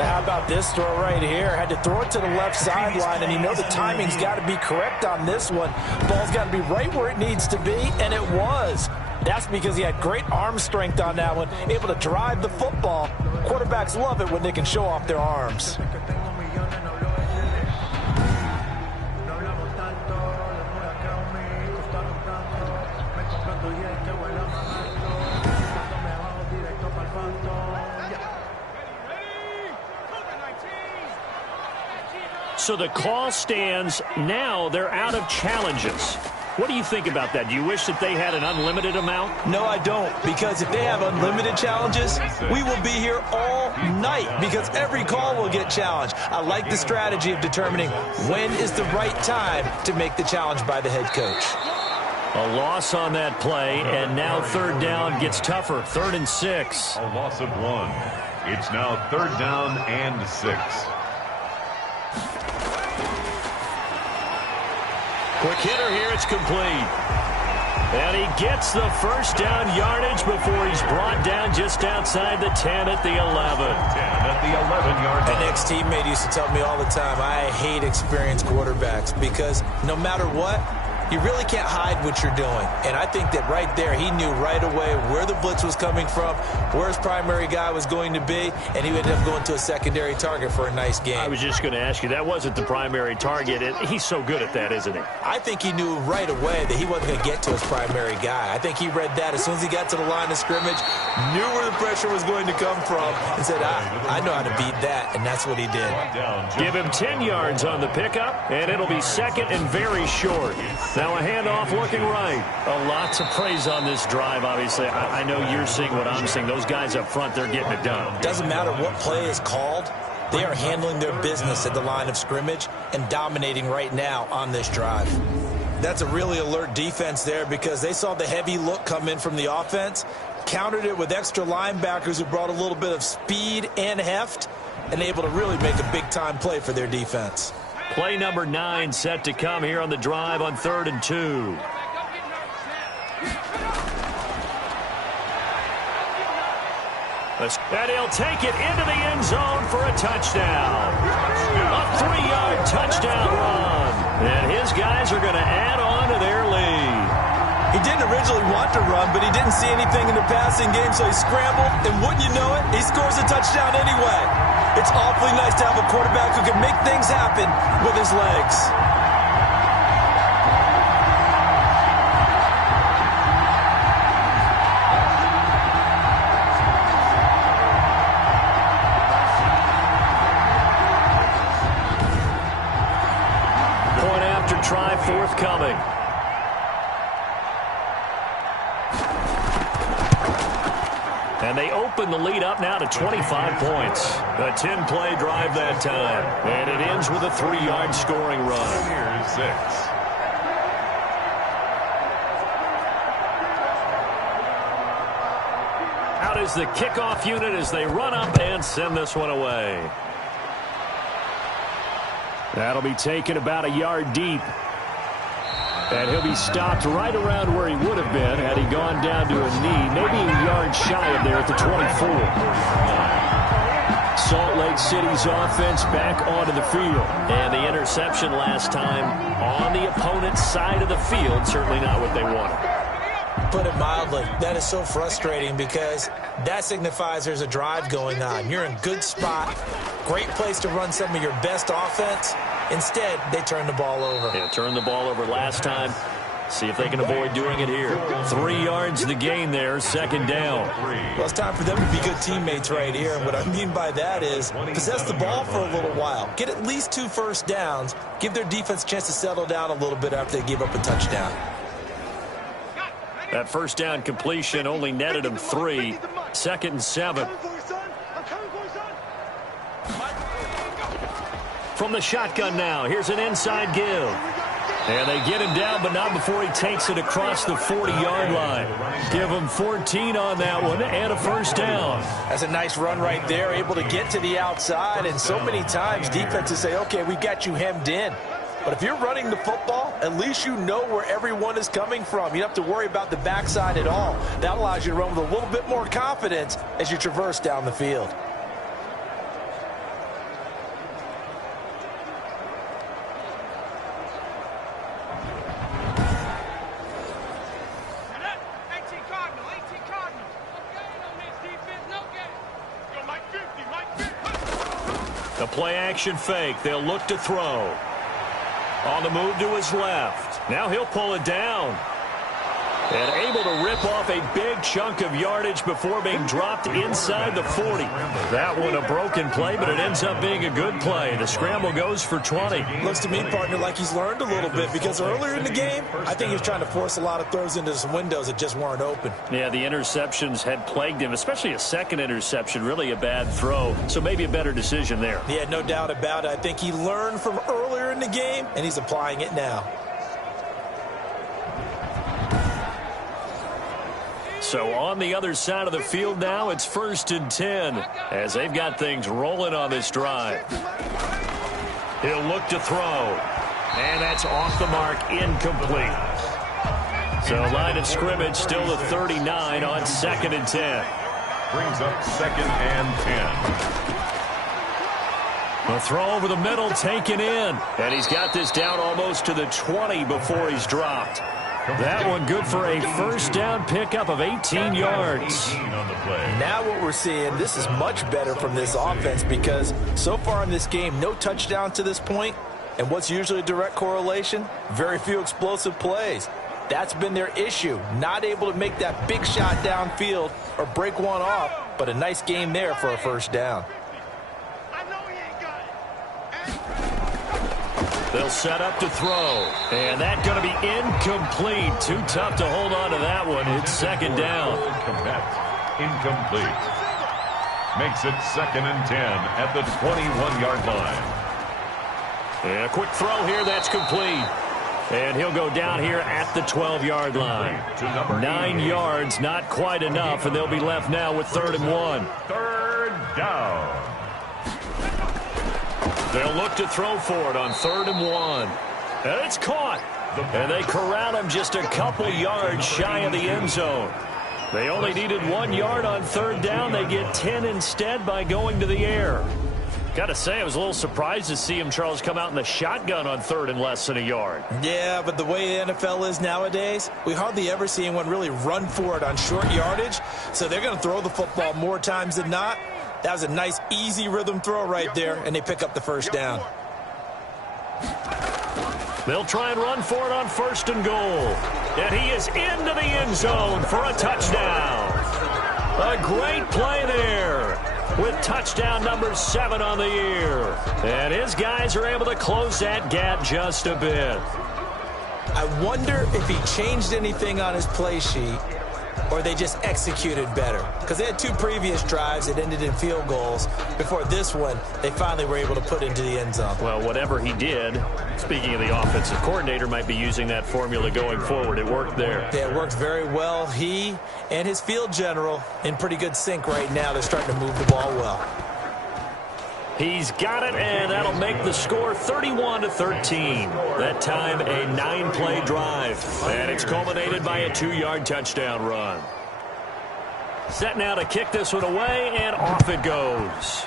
How about this throw right here? Had to throw it to the left sideline, and you know the timing's got to be correct on this one. Ball's got to be right where it needs to be, and it was. That's because he had great arm strength on that one, able to drive the football. Quarterbacks love it when they can show off their arms. So the call stands. Now they're out of challenges. What do you think about that? Do you wish that they had an unlimited amount? No, I don't, because if they have unlimited challenges, we will be here all night because every call will get challenged. I like the strategy of determining when is the right time to make the challenge by the head coach. A loss on that play, and now third down gets tougher. 3rd and 6. A loss of 1. It's now 3rd down and 6. Quick hitter here, it's complete. And he gets the first down yardage before he's brought down just outside the 10 at the 11. 10 at the 11-yard line. An ex-teammate used to tell me all the time, I hate experienced quarterbacks because no matter what, you really can't hide what you're doing. And I think that right there, he knew right away where the blitz was coming from, where his primary guy was going to be, and he ended up going to a secondary target for a nice game. I was just going to ask you, that wasn't the primary target. He's so good at that, isn't he? I think he knew right away that he wasn't going to get to his primary guy. I think he read that as soon as he got to the line of scrimmage, knew where the pressure was going to come from, and said, I know how to beat that, and that's what he did. Give him 10 yards on the pickup, and it'll be 2nd and very short. Now a handoff looking right. A lot to praise on this drive, obviously. I know you're seeing what I'm seeing. Those guys up front, they're getting it done. Doesn't matter what play is called. They are handling their business at the line of scrimmage and dominating right now on this drive. That's a really alert defense there because they saw the heavy look come in from the offense, countered it with extra linebackers who brought a little bit of speed and heft, and able to really make a big-time play for their defense. Play number 9 set to come here on the drive on 3rd and 2. And he'll take it into the end zone for a touchdown. A 3-yard touchdown run. And his guys are going to add on to their lead. He didn't originally want to run, but he didn't see anything in the passing game, so he scrambled, and wouldn't you know it, he scores a touchdown anyway. It's awfully nice to have a quarterback who can make things happen with his legs. Point after try forthcoming. And they open the lead up now to 25 points. A 10-play drive that time. And it ends with a 3-yard scoring run. Here's 6. Out is the kickoff unit as they run up and send this one away. That'll be taken about a yard deep. And he'll be stopped right around where he would have been had he gone down to a knee, maybe a yard shy of there at the 24. Salt Lake City's offense back onto the field. And the interception last time on the opponent's side of the field, certainly not what they wanted. Put it mildly, that is so frustrating because that signifies there's a drive going on. You're in a good spot, great place to run some of your best offense. Instead, they turn the ball over. Yeah, turned the ball over last time. See if they can avoid doing it here. 3 yards to gain there, 2nd down. Well, it's time for them to be good teammates right here. And what I mean by that is possess the ball for a little while. Get at least 2 first downs. Give their defense a chance to settle down a little bit after they give up a touchdown. That first down completion only netted him 3. 2nd and 7. From the shotgun now, here's an inside give. And they get him down, but not before he takes it across the 40-yard line. Give him 14 on that one and a first down. That's a nice run right there, able to get to the outside. And so many times defenses say, okay, we got you hemmed in. But if you're running the football, at least you know where everyone is coming from. You don't have to worry about the backside at all. That allows you to run with a little bit more confidence as you traverse down the field. The play-action fake. They'll look to throw. On the move to his left. Now he'll pull it down. And able to rip off a big chunk of yardage before being dropped inside the 40. That one a broken play, but it ends up being a good play. The scramble goes for 20. Looks to me, partner, like he's learned a little bit because earlier in the game, I think he was trying to force a lot of throws into some windows that just weren't open. Yeah, the interceptions had plagued him, especially a second interception, really a bad throw. So maybe a better decision there. Yeah, no doubt about it. I think he learned from earlier in the game, and he's applying it now. So on the other side of the field now, it's 1st and 10 as they've got things rolling on this drive. He'll look to throw, and that's off the mark, incomplete. So line of scrimmage still the 39 on 2nd and 10. Brings up 2nd and 10. A throw over the middle taken in, and he's got this down almost to the 20 before he's dropped. That one good for a 1st down pickup of 18 yards. Now what we're seeing, this is much better from this offense because so far in this game, no touchdown to this point. And what's usually a direct correlation? Very few explosive plays. That's been their issue. Not able to make that big shot downfield or break one off, but a nice game there for a 1st down. They'll set up to throw, and that's going to be incomplete. Too tough to hold on to that one. It's 2nd down. Incomplete. Makes it 2nd and 10 at the 21-yard line. And a quick throw here, that's complete. And he'll go down here at the 12-yard line. 9 yards, not quite enough, and they'll be left now with 3rd and 1. 3rd down. They'll look to throw for it on 3rd and 1. And it's caught. And they corral him just a couple yards shy of the end zone. They only needed 1 yard on 3rd down. They get 10 instead by going to the air. Got to say, I was a little surprised to see him, Charles, come out in the shotgun on 3rd and less than a yard. Yeah, but the way the NFL is nowadays, we hardly ever see anyone really run for it on short yardage. So they're going to throw the football more times than not. That was a nice, easy rhythm throw right there, and they pick up the 1st down. They'll try and run for it on 1st and goal. And he is into the end zone for a touchdown. A great play there with touchdown number 7 on the year. And his guys are able to close that gap just a bit. I wonder if he changed anything on his play sheet or they just executed better. Because they had 2 previous drives that ended in field goals. Before this one, they finally were able to put into the end zone. Well, whatever he did, speaking of the offensive coordinator, might be using that formula going forward. It worked there. Yeah, it worked very well. He and his field general in pretty good sync right now. They're starting to move the ball well. He's got it, and that'll make the score 31-13. That time, a 9-play drive. And it's culminated by a 2-yard touchdown run. Set now to kick this one away, and off it goes.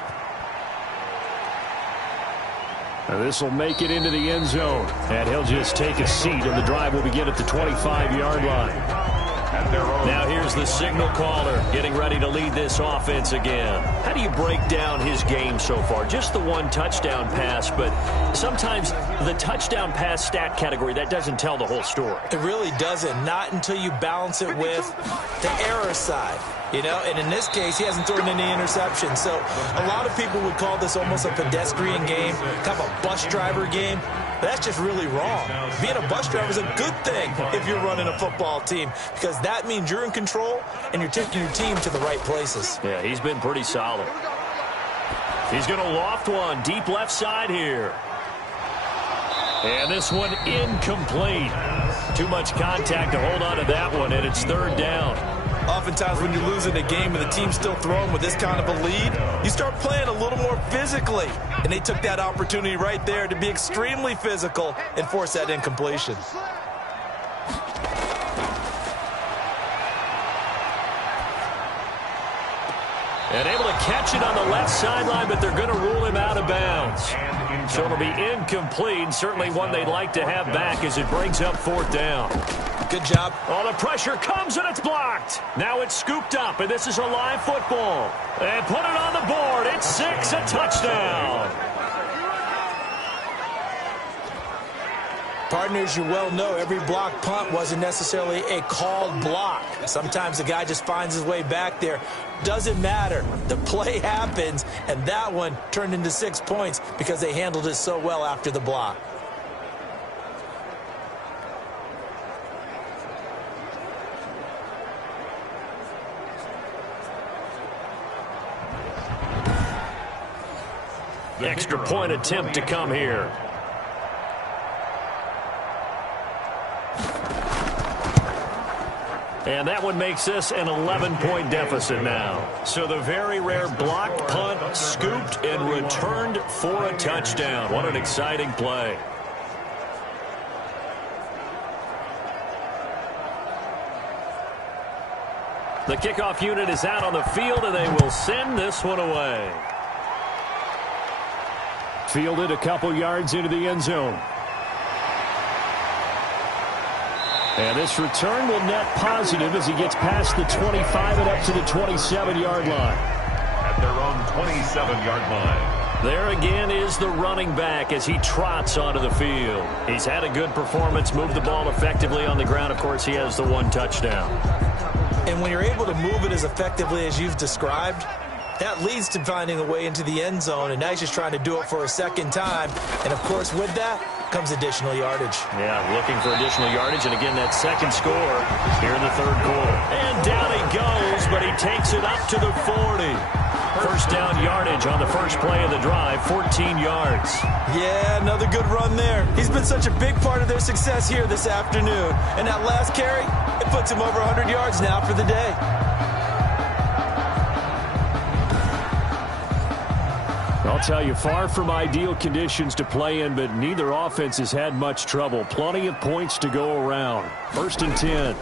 Now this will make it into the end zone. And he'll just take a seat, and the drive will begin at the 25-yard line. Now here's the signal caller getting ready to lead this offense again. How do you break down his game so far? Just the 1 touchdown pass, but sometimes the touchdown pass stat category, that doesn't tell the whole story. It really doesn't. Not until you balance it with the error side. You know, and in this case, he hasn't thrown any interceptions. So a lot of people would call this almost a pedestrian game, kind of a bus driver game. But that's just really wrong. Being a bus driver is a good thing if you're running a football team because that means you're in control and you're taking your team to the right places. Yeah, he's been pretty solid. He's going to loft one deep left side here. And this one incomplete. Too much contact to hold on to that one, and it's 3rd down. Oftentimes when you're losing a game and the team's still throwing with this kind of a lead, you start playing a little more physically. And they took that opportunity right there to be extremely physical and force that incompletion. And able to catch it on the left sideline, but they're going to rule him out of bounds. So it'll be incomplete, certainly one they'd like to have back as it brings up 4th down. Good job. Oh, the pressure comes and it's blocked. Now it's scooped up, and this is a live football. And put it on the board. It's 6, a touchdown. Partners, you well know every block punt wasn't necessarily a called block. Sometimes the guy just finds his way back there. Doesn't matter. The play happens, and that one turned into 6 points because they handled it so well after the block. Extra point attempt to come here. And that one makes this an 11-point deficit now. So the very rare blocked punt, scooped, and returned for a touchdown. What an exciting play. The kickoff unit is out on the field, and they will send this one away. Fielded a couple yards into the end zone. And this return will net positive as he gets past the 25 and up to the 27-yard line. At their own 27-yard line. There again is the running back as he trots onto the field. He's had a good performance, moved the ball effectively on the ground. Of course, he has the one touchdown. And when you're able to move it as effectively as you've described, that leads to finding a way into the end zone, and now he's just trying to do it for a second time. And, of course, with that comes additional yardage. Yeah, looking for additional yardage, and again, that second score here in the third quarter. And down he goes, but he takes it up to the 40. First down yardage on the first play of the drive, 14 yards. Yeah, another good run there. He's been such a big part of their success here this afternoon. And that last carry, it puts him over 100 yards now for the day. I'll tell you, far from ideal conditions to play in, but neither offense has had much trouble. Plenty of points to go around. 1st and 10.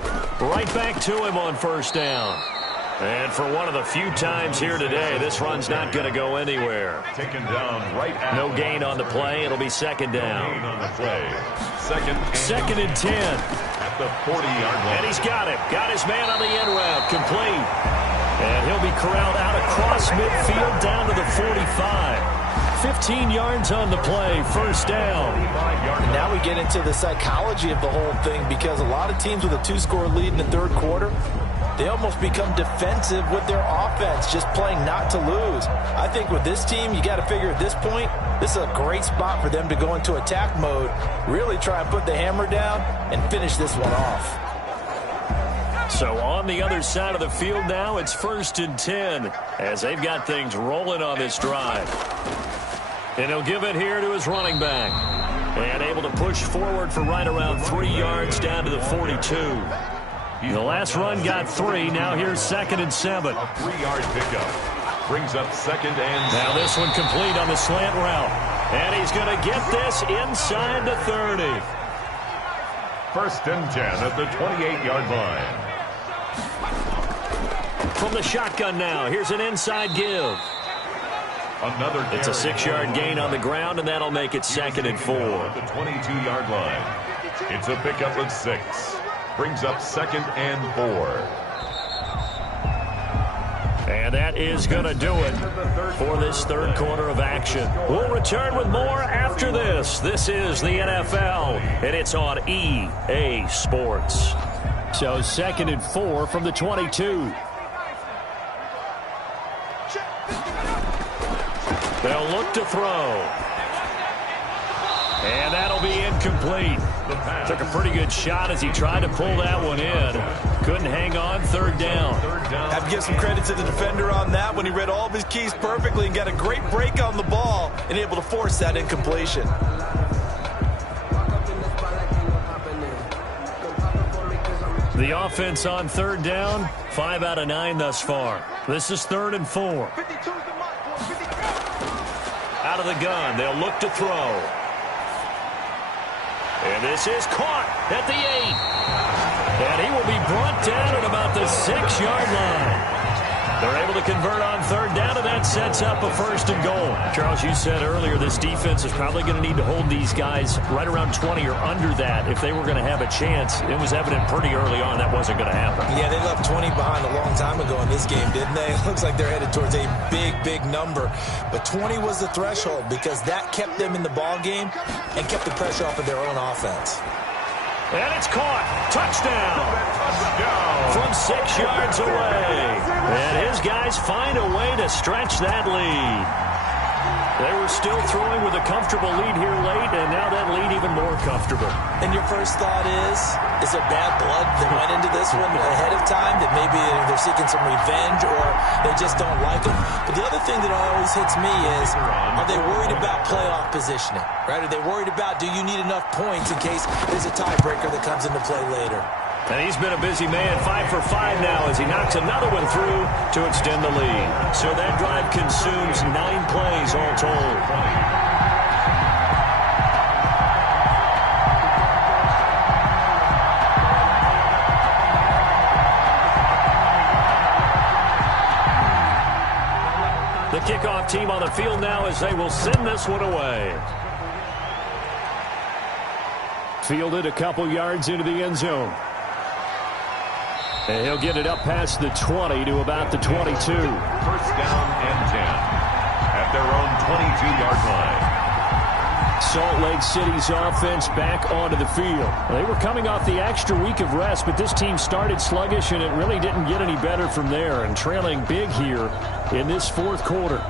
Right back to him on first down. And for one of the few times here today, this run's not going to go anywhere. Taken down right at no gain on the play. It'll be second down. No gain on the play. Second and 10. At the 40-yard line. And he's got it. Got his man on the end route. Complete. And he'll be corralled out across midfield down to the 45. 15 yards on the play. First down. And now we get into the psychology of the whole thing, because a lot of teams with a 2-score lead in the third quarter, they almost become defensive with their offense, just playing not to lose. I think with this team, you got to figure at this point, this is a great spot for them to go into attack mode, really try and put the hammer down and finish this one off. So on the other side of the field now, it's 1st and 10 as they've got things rolling on this drive. And he'll give it here to his running back. And able to push forward for right around 3 yards down to the 42. The last run got 3. Now here's 2nd and 7. A 3-yard pickup. Brings up 2nd and 7. Now this one complete on the slant route. And he's going to get this inside the 30. 1st and 10 at the 28-yard line. From the shotgun now, here's an inside give. Another. It's a 6-yard gain on the ground, and that'll make it 2nd and 4. At the 22-yard line. It's a pickup at 6. Brings up 2nd and 4. And that is going to do it for this third quarter of action. We'll return with more after this. This is the NFL, and it's on EA Sports. So 2nd and 4 from the 22. They'll look to throw. And that'll be incomplete. Took a pretty good shot as he tried to pull that one in. Couldn't hang on. 3rd down. Have to give some credit to the defender on that when he read all of his keys perfectly and got a great break on the ball and able to force that incompletion. The offense on 3rd down, 5 out of 9 thus far. This is 3rd and 4. Out of the gun, they'll look to throw. And this is caught at the 8. And he will be brought down at about the 6-yard line. They're able to convert on 3rd down, and that sets up a 1st and goal. Charles, you said earlier this defense is probably going to need to hold these guys right around 20 or under that if they were going to have a chance. It was evident pretty early on that wasn't going to happen. Yeah, they left 20 behind a long time ago in this game, didn't they? It looks like they're headed towards a big, big number. But 20 was the threshold because that kept them in the ball game and kept the pressure off of their own offense. And it's caught. Touchdown. From 6 yards away. And his guys find a way to stretch that lead. They were still throwing with a comfortable lead here late, and now that lead even more comfortable. And your first thought is there bad blood that went into this one ahead of time, that maybe they're seeking some revenge or they just don't like them? But the other thing that always hits me is, are they worried about playoff positioning? Right? Are they worried about, do you need enough points in case there's a tiebreaker that comes into play later? And he's been a busy man, 5 for 5 now as he knocks another one through to extend the lead. So that drive consumes 9 plays all told. The kickoff team on the field now as they will send this one away. Fielded a couple yards into the end zone. And he'll get it up past the 20 to about the 22. First down and 10 at their own 22-yard line. Salt Lake City's offense back onto the field. They were coming off the extra week of rest, but this team started sluggish, and it really didn't get any better from there, and trailing big here in this fourth quarter.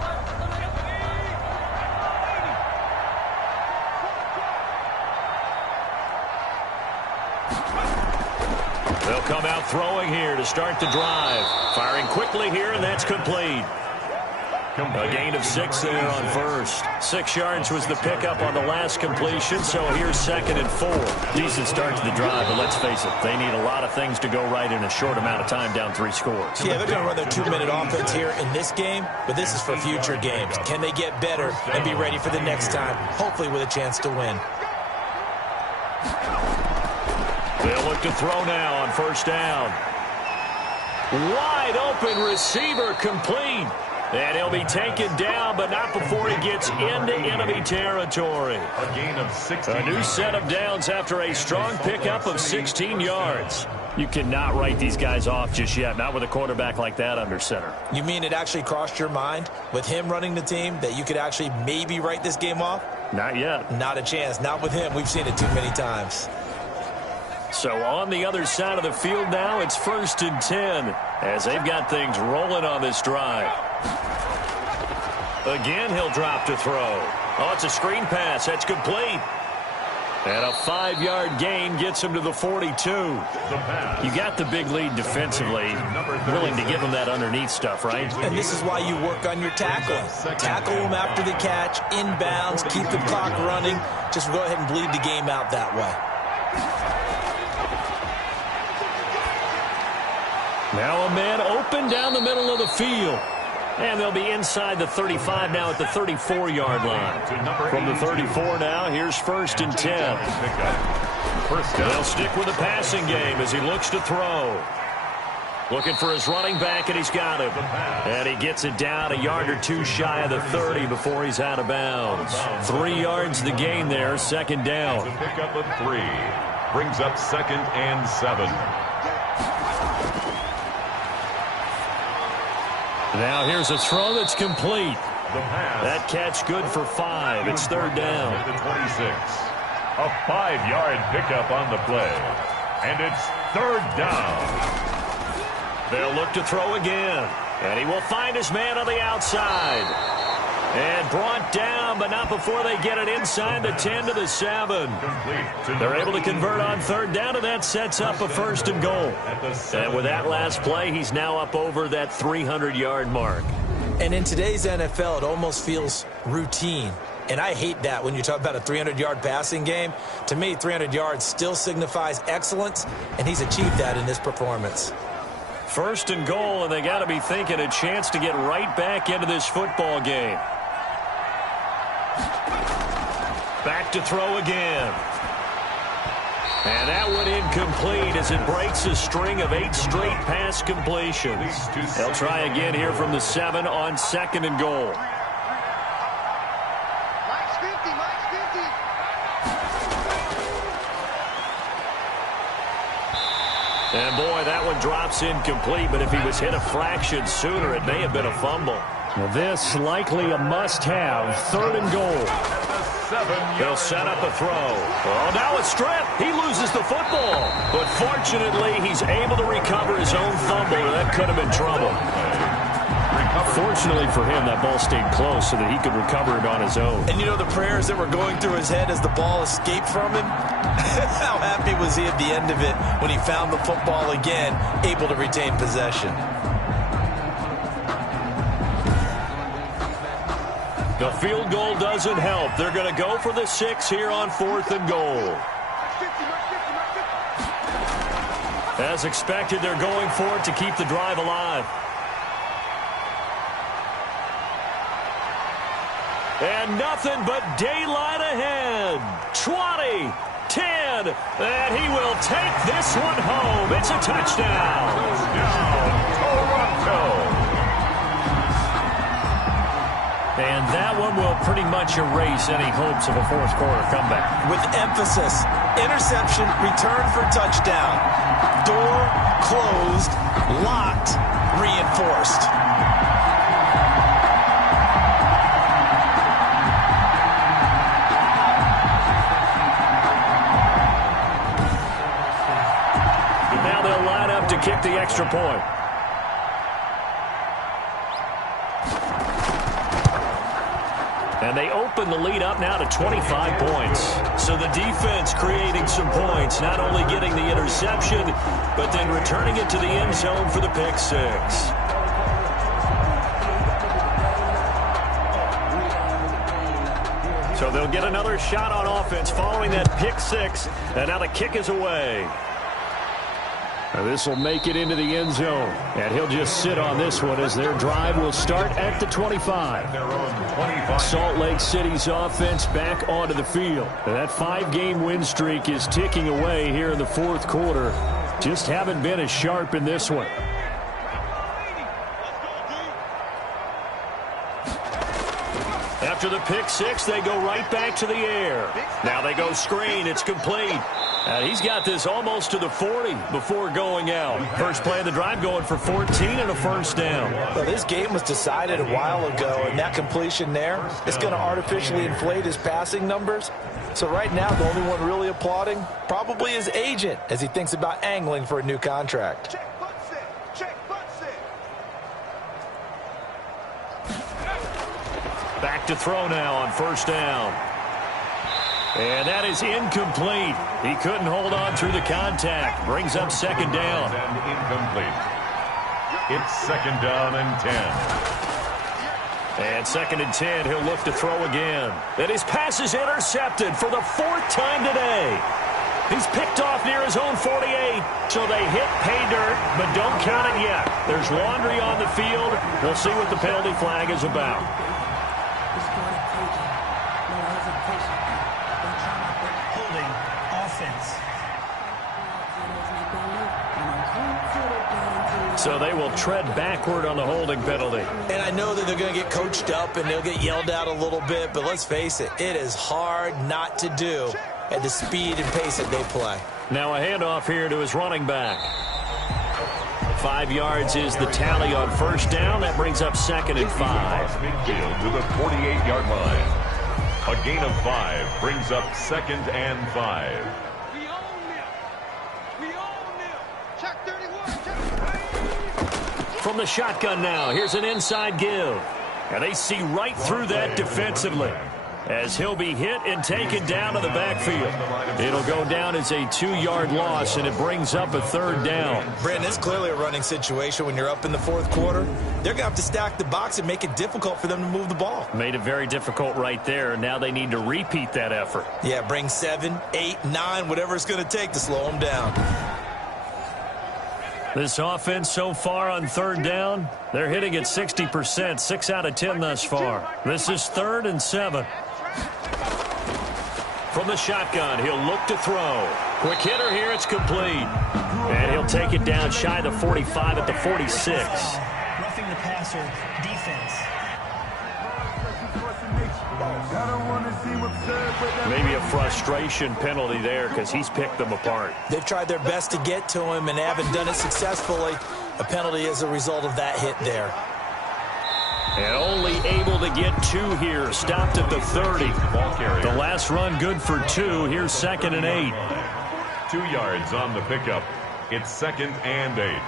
They'll come out throwing here to start the drive. Firing quickly here, and that's complete. A gain of 6 there on first. 6 yards was the pickup on the last completion, so here's 2nd and 4. Decent start to the drive, but let's face it, they need a lot of things to go right in a short amount of time, down 3 scores. Yeah, they're going to run their 2-minute offense here in this game, but this is for future games. Can they get better and be ready for the next time, hopefully with a chance to win? They'll look to throw now on first down. Wide open receiver complete. And he'll be taken down, but not before he gets into enemy territory. A gain of 16. A new set of downs after a strong pickup of 16 yards. You cannot write these guys off just yet, not with a quarterback like that under center. You mean it actually crossed your mind with him running the team that you could actually maybe write this game off? Not yet. Not a chance. Not with him. We've seen it too many times. So on the other side of the field now, it's 1st and 10 as they've got things rolling on this drive. Again, he'll drop to throw. Oh, it's a screen pass. That's complete. And a 5-yard gain gets him to the 42. You got the big lead defensively. Willing to give him that underneath stuff, right? And this is why you work on your tackling. Tackle him after the catch, inbounds, keep the clock running. Just go ahead and bleed the game out that way. Now a man open down the middle of the field. And they'll be inside the 35 now at the 34-yard line. From the 34 now, here's 1st and 10. They'll stick with the passing game as he looks to throw. Looking for his running back, and he's got him. And he gets it down a yard or 2 shy of the 30 before he's out of bounds. 3 yards the gain there, 2nd down. The pickup of 3 brings up 2nd and 7. Now here's a throw that's complete. That catch good for 5. It's 3rd down. The 26. A 5-yard pickup on the play. And it's 3rd down. They'll look to throw again. And he will find his man on the outside. And brought down, but not before they get it inside the 10 to the 7. They're able to convert on 3rd down, and that sets up a 1st and goal. And with that last play, he's now up over that 300-yard mark. And in today's NFL, it almost feels routine. And I hate that when you talk about a 300-yard passing game. To me, 300 yards still signifies excellence, and he's achieved that in this performance. 1st and goal, and they got to be thinking a chance to get right back into this football game. Back to throw again. And that one incomplete as it breaks a string of 8 straight pass completions. They'll try again here from the 7 on 2nd and goal. And boy, that one drops incomplete, but if he was hit a fraction sooner, it may have been a fumble. Well, this likely a must-have. 3rd and goal. They'll set up a throw. Oh, now a strip. He loses the football. But fortunately, he's able to recover his own fumble, or that could have been trouble. Fortunately for him, that ball stayed close so that he could recover it on his own. And you know the prayers that were going through his head as the ball escaped from him? How happy was he at the end of it when he found the football again, able to retain possession? The field goal doesn't help. They're going to go for the 6 here on 4th and goal. As expected, they're going for it to keep the drive alive. And nothing but daylight ahead. 20, 10, and he will take this one home. It's a touchdown. Toronto. And that one will pretty much erase any hopes of a fourth quarter comeback. With emphasis, interception, return for touchdown. Door closed, locked, reinforced. Now they'll line up to kick the extra point. And they open the lead up now to 25 points. So the defense creating some points, not only getting the interception, but then returning it to the end zone for the pick six. So they'll get another shot on offense following that pick six, and now the kick is away. Now this will make it into the end zone, and he'll just sit on this one as their drive will start at the 25. Salt Lake City's offense back onto the field. And that 5-game win streak is ticking away here in the fourth quarter. Just haven't been as sharp in this one. After the pick six, they go right back to the air. Now they go screen. It's complete. He's got this almost to the 40 before going out. First play of the drive going for 14 and a first down. Well, this game was decided a while ago, and that completion there is going to artificially inflate his passing numbers. So right now, the only one really applauding probably his agent as he thinks about angling for a new contract. Back to throw now on first down. And that is incomplete. He couldn't hold on through the contact. Brings up second down. And incomplete. It's second down and 10. And second and 10, he'll look to throw again. And his pass is intercepted for the fourth time today. He's picked off near his own 48. So they hit pay dirt, but don't count it yet. There's laundry on the field. We'll see what the penalty flag is about. So they will tread backward on the holding penalty. And I know that they're going to get coached up and they'll get yelled at a little bit, but let's face it, it is hard not to do at the speed and pace that they play. Now a handoff here to his running back. 5 yards is the tally on first down. That brings up second and 5. Midfield to the 48-yard line. A gain of 5 brings up second and 5. From the shotgun now, here's an inside give. And they see right through that defensively as he'll be hit and taken down to the backfield. It'll go down as a 2-yard loss, and it brings up a third down. Brandon, it's clearly a running situation when you're up in the fourth quarter. They're going to have to stack the box and make it difficult for them to move the ball. Made it very difficult right there. Now they need to repeat that effort. Yeah, bring 7, 8, 9, whatever it's going to take to slow them down. This offense so far on third down, they're hitting at 60%, 6 out of 10 thus far. This is 3rd and 7. From the shotgun, he'll look to throw. Quick hitter here, it's complete. And he'll take it down shy of the 45 at the 46. Roughing the passer defense. Maybe a frustration penalty there because he's picked them apart. They've tried their best to get to him and haven't done it successfully. A penalty as a result of that hit there. And only able to get 2 here. Stopped at the 30. The last run good for 2. Here's second and 8. 2 yards on the pickup. It's second and 8.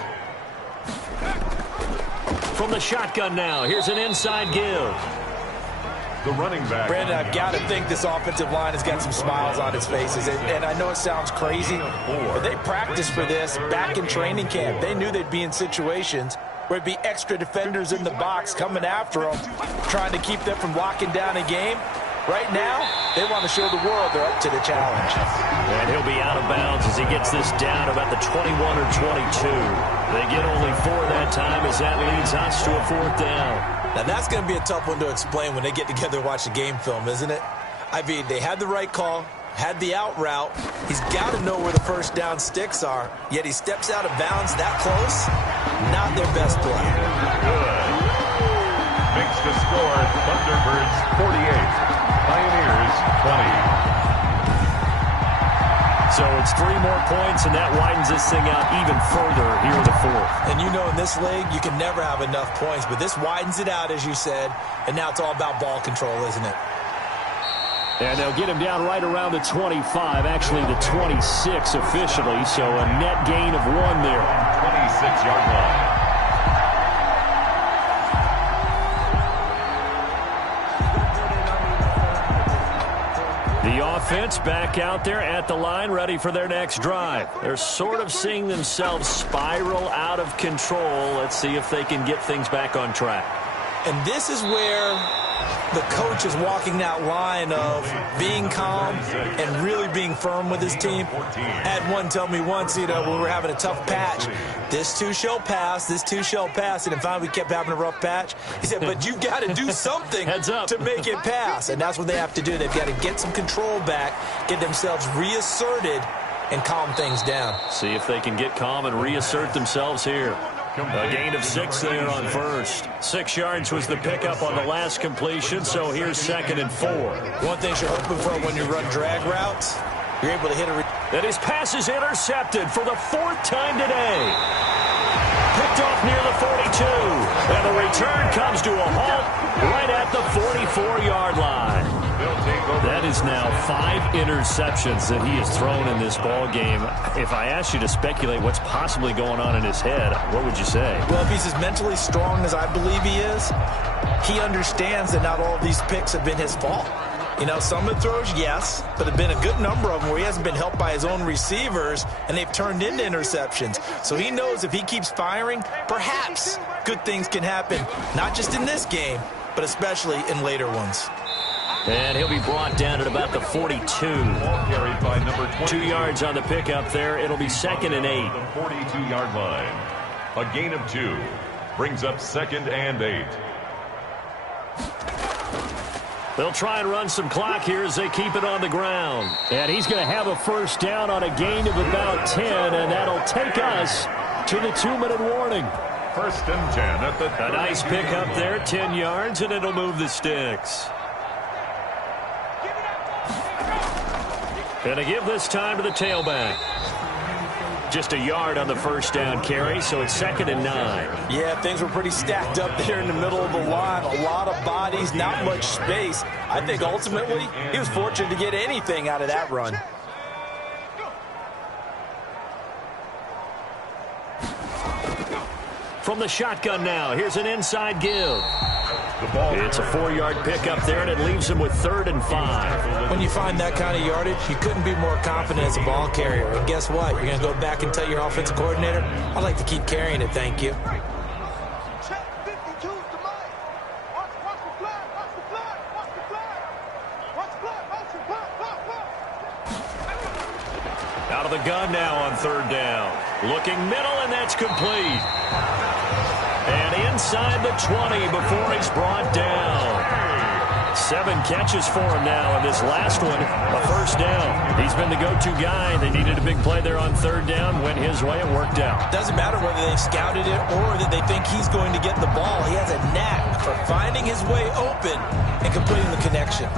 From the shotgun now, here's an inside give. The running back. Brandon, I've got to think this offensive line has got some smiles on its faces. And I know it sounds crazy, but they practiced for this back in training camp. They knew they'd be in situations where it'd be extra defenders in the box coming after them, trying to keep them from locking down a game. Right now, they want to show the world they're up to the challenge. And he'll be out of bounds as he gets this down about the 21 or 22. They get only 4 that time as that leads us to a 4th down. Now, that's going to be a tough one to explain when they get together and watch the game film, isn't it? I mean, they had the right call, had the out route. He's got to know where the first down sticks are, yet he steps out of bounds that close. Not their best play. Good. Makes the score Thunderbirds 48, Pioneers 20. So it's 3 more points, and that widens this thing out even further here in the 4th. And you know, in this league, you can never have enough points, but this widens it out, as you said, and now it's all about ball control, isn't it? And they'll get him down right around the 25, actually the 26 officially, so a net gain of 1 there. 26-yard line. The offense back out there at the line, ready for their next drive. They're sort of seeing themselves spiral out of control. Let's see if they can get things back on track. And this is where the coach is walking that line of being calm and really being firm with his team. I had one tell me once, when we were having a tough patch, this too shall pass, this too shall pass. And finally we kept having a rough patch. He said, but you've got to do something to make it pass. And that's what they have to do. They've got to get some control back, get themselves reasserted, and calm things down. See if they can get calm and reassert themselves here. A gain of 6 there on first. 6 yards was the pickup on the last completion, so here's 2nd and 4. One thing you're hoping for when you run drag routes, you're able to hit a... And his pass is intercepted for the 4th time today. Picked off near the 42. And the return comes to a halt right at the 44-yard line. That is now 5 interceptions that he has thrown in this ball game. If I asked you to speculate what's possibly going on in his head, what would you say? Well, if he's as mentally strong as I believe he is, he understands that not all of these picks have been his fault. Some of the throws, yes, but there have been a good number of them where he hasn't been helped by his own receivers, and they've turned into interceptions. So he knows if he keeps firing, perhaps good things can happen, not just in this game, but especially in later ones. And he'll be brought down at about the 42. Carried by number 20. 2 yards on the pickup there. It'll be 2nd and 8. The 42-yard line. A gain of 2 brings up 2nd and 8. They'll try and run some clock here as they keep it on the ground. And he's going to have a first down on a gain of about 10, and that'll take us to the 2-minute warning. 1st and 10 at the... A nice pickup there, 10 yards, and it'll move the sticks. Going to give this time to the tailback. Just a yard on the first down carry, so it's 2nd and 9. Yeah, things were pretty stacked up there in the middle of the line. A lot of bodies, not much space. I think ultimately he was fortunate to get anything out of that run. From the shotgun now, here's an inside give. It's a 4-yard pickup there, and it leaves him with 3rd and 5. When you find that kind of yardage, you couldn't be more confident as a ball carrier. And guess what? You're going to go back and tell your offensive coordinator, I'd like to keep carrying it, thank you. Out of the gun now on 3rd down. Looking middle, and that's complete. And inside the 20 before he's brought down. 7 catches for him now, and this last one, a first down. He's been the go-to guy. They needed a big play there on 3rd down. Went his way, it worked out. Doesn't matter whether they've scouted it or that they think he's going to get the ball. He has a knack for finding his way open and completing the connection.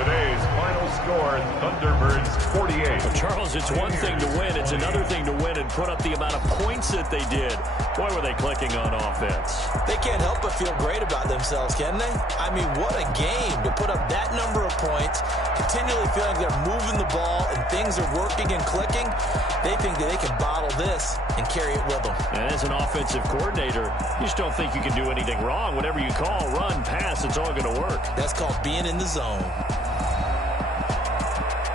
Today's final score, Thunderbirds 48. Charles, it's one thing to win. It's another thing to win and put up the amount of points that they did. Boy, were they clicking on offense. They can't help but feel great about themselves, can they? I mean, what a game to put up that number of points, continually feeling they're moving the ball and things are working and clicking. They think that they can bottle this and carry it with them. And as an offensive coordinator, you just don't think you can do anything wrong. Whatever you call, run, pass, it's all going to work. That's called being in the zone.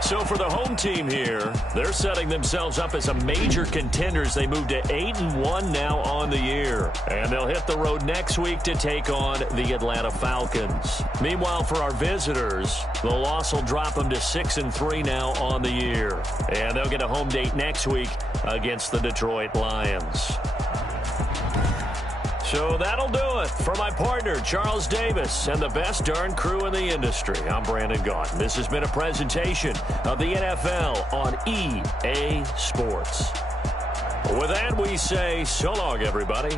So for the home team here, they're setting themselves up as a major contenders. They move to 8-1 now on the year. And they'll hit the road next week to take on the Atlanta Falcons. Meanwhile, for our visitors, the loss will drop them to 6-3 now on the year. And they'll get a home date next week against the Detroit Lions. So that'll do it. For my partner, Charles Davis, and the best darn crew in the industry, I'm Brandon Gaughan. This has been a presentation of the NFL on EA Sports. With that, we say so long, everybody.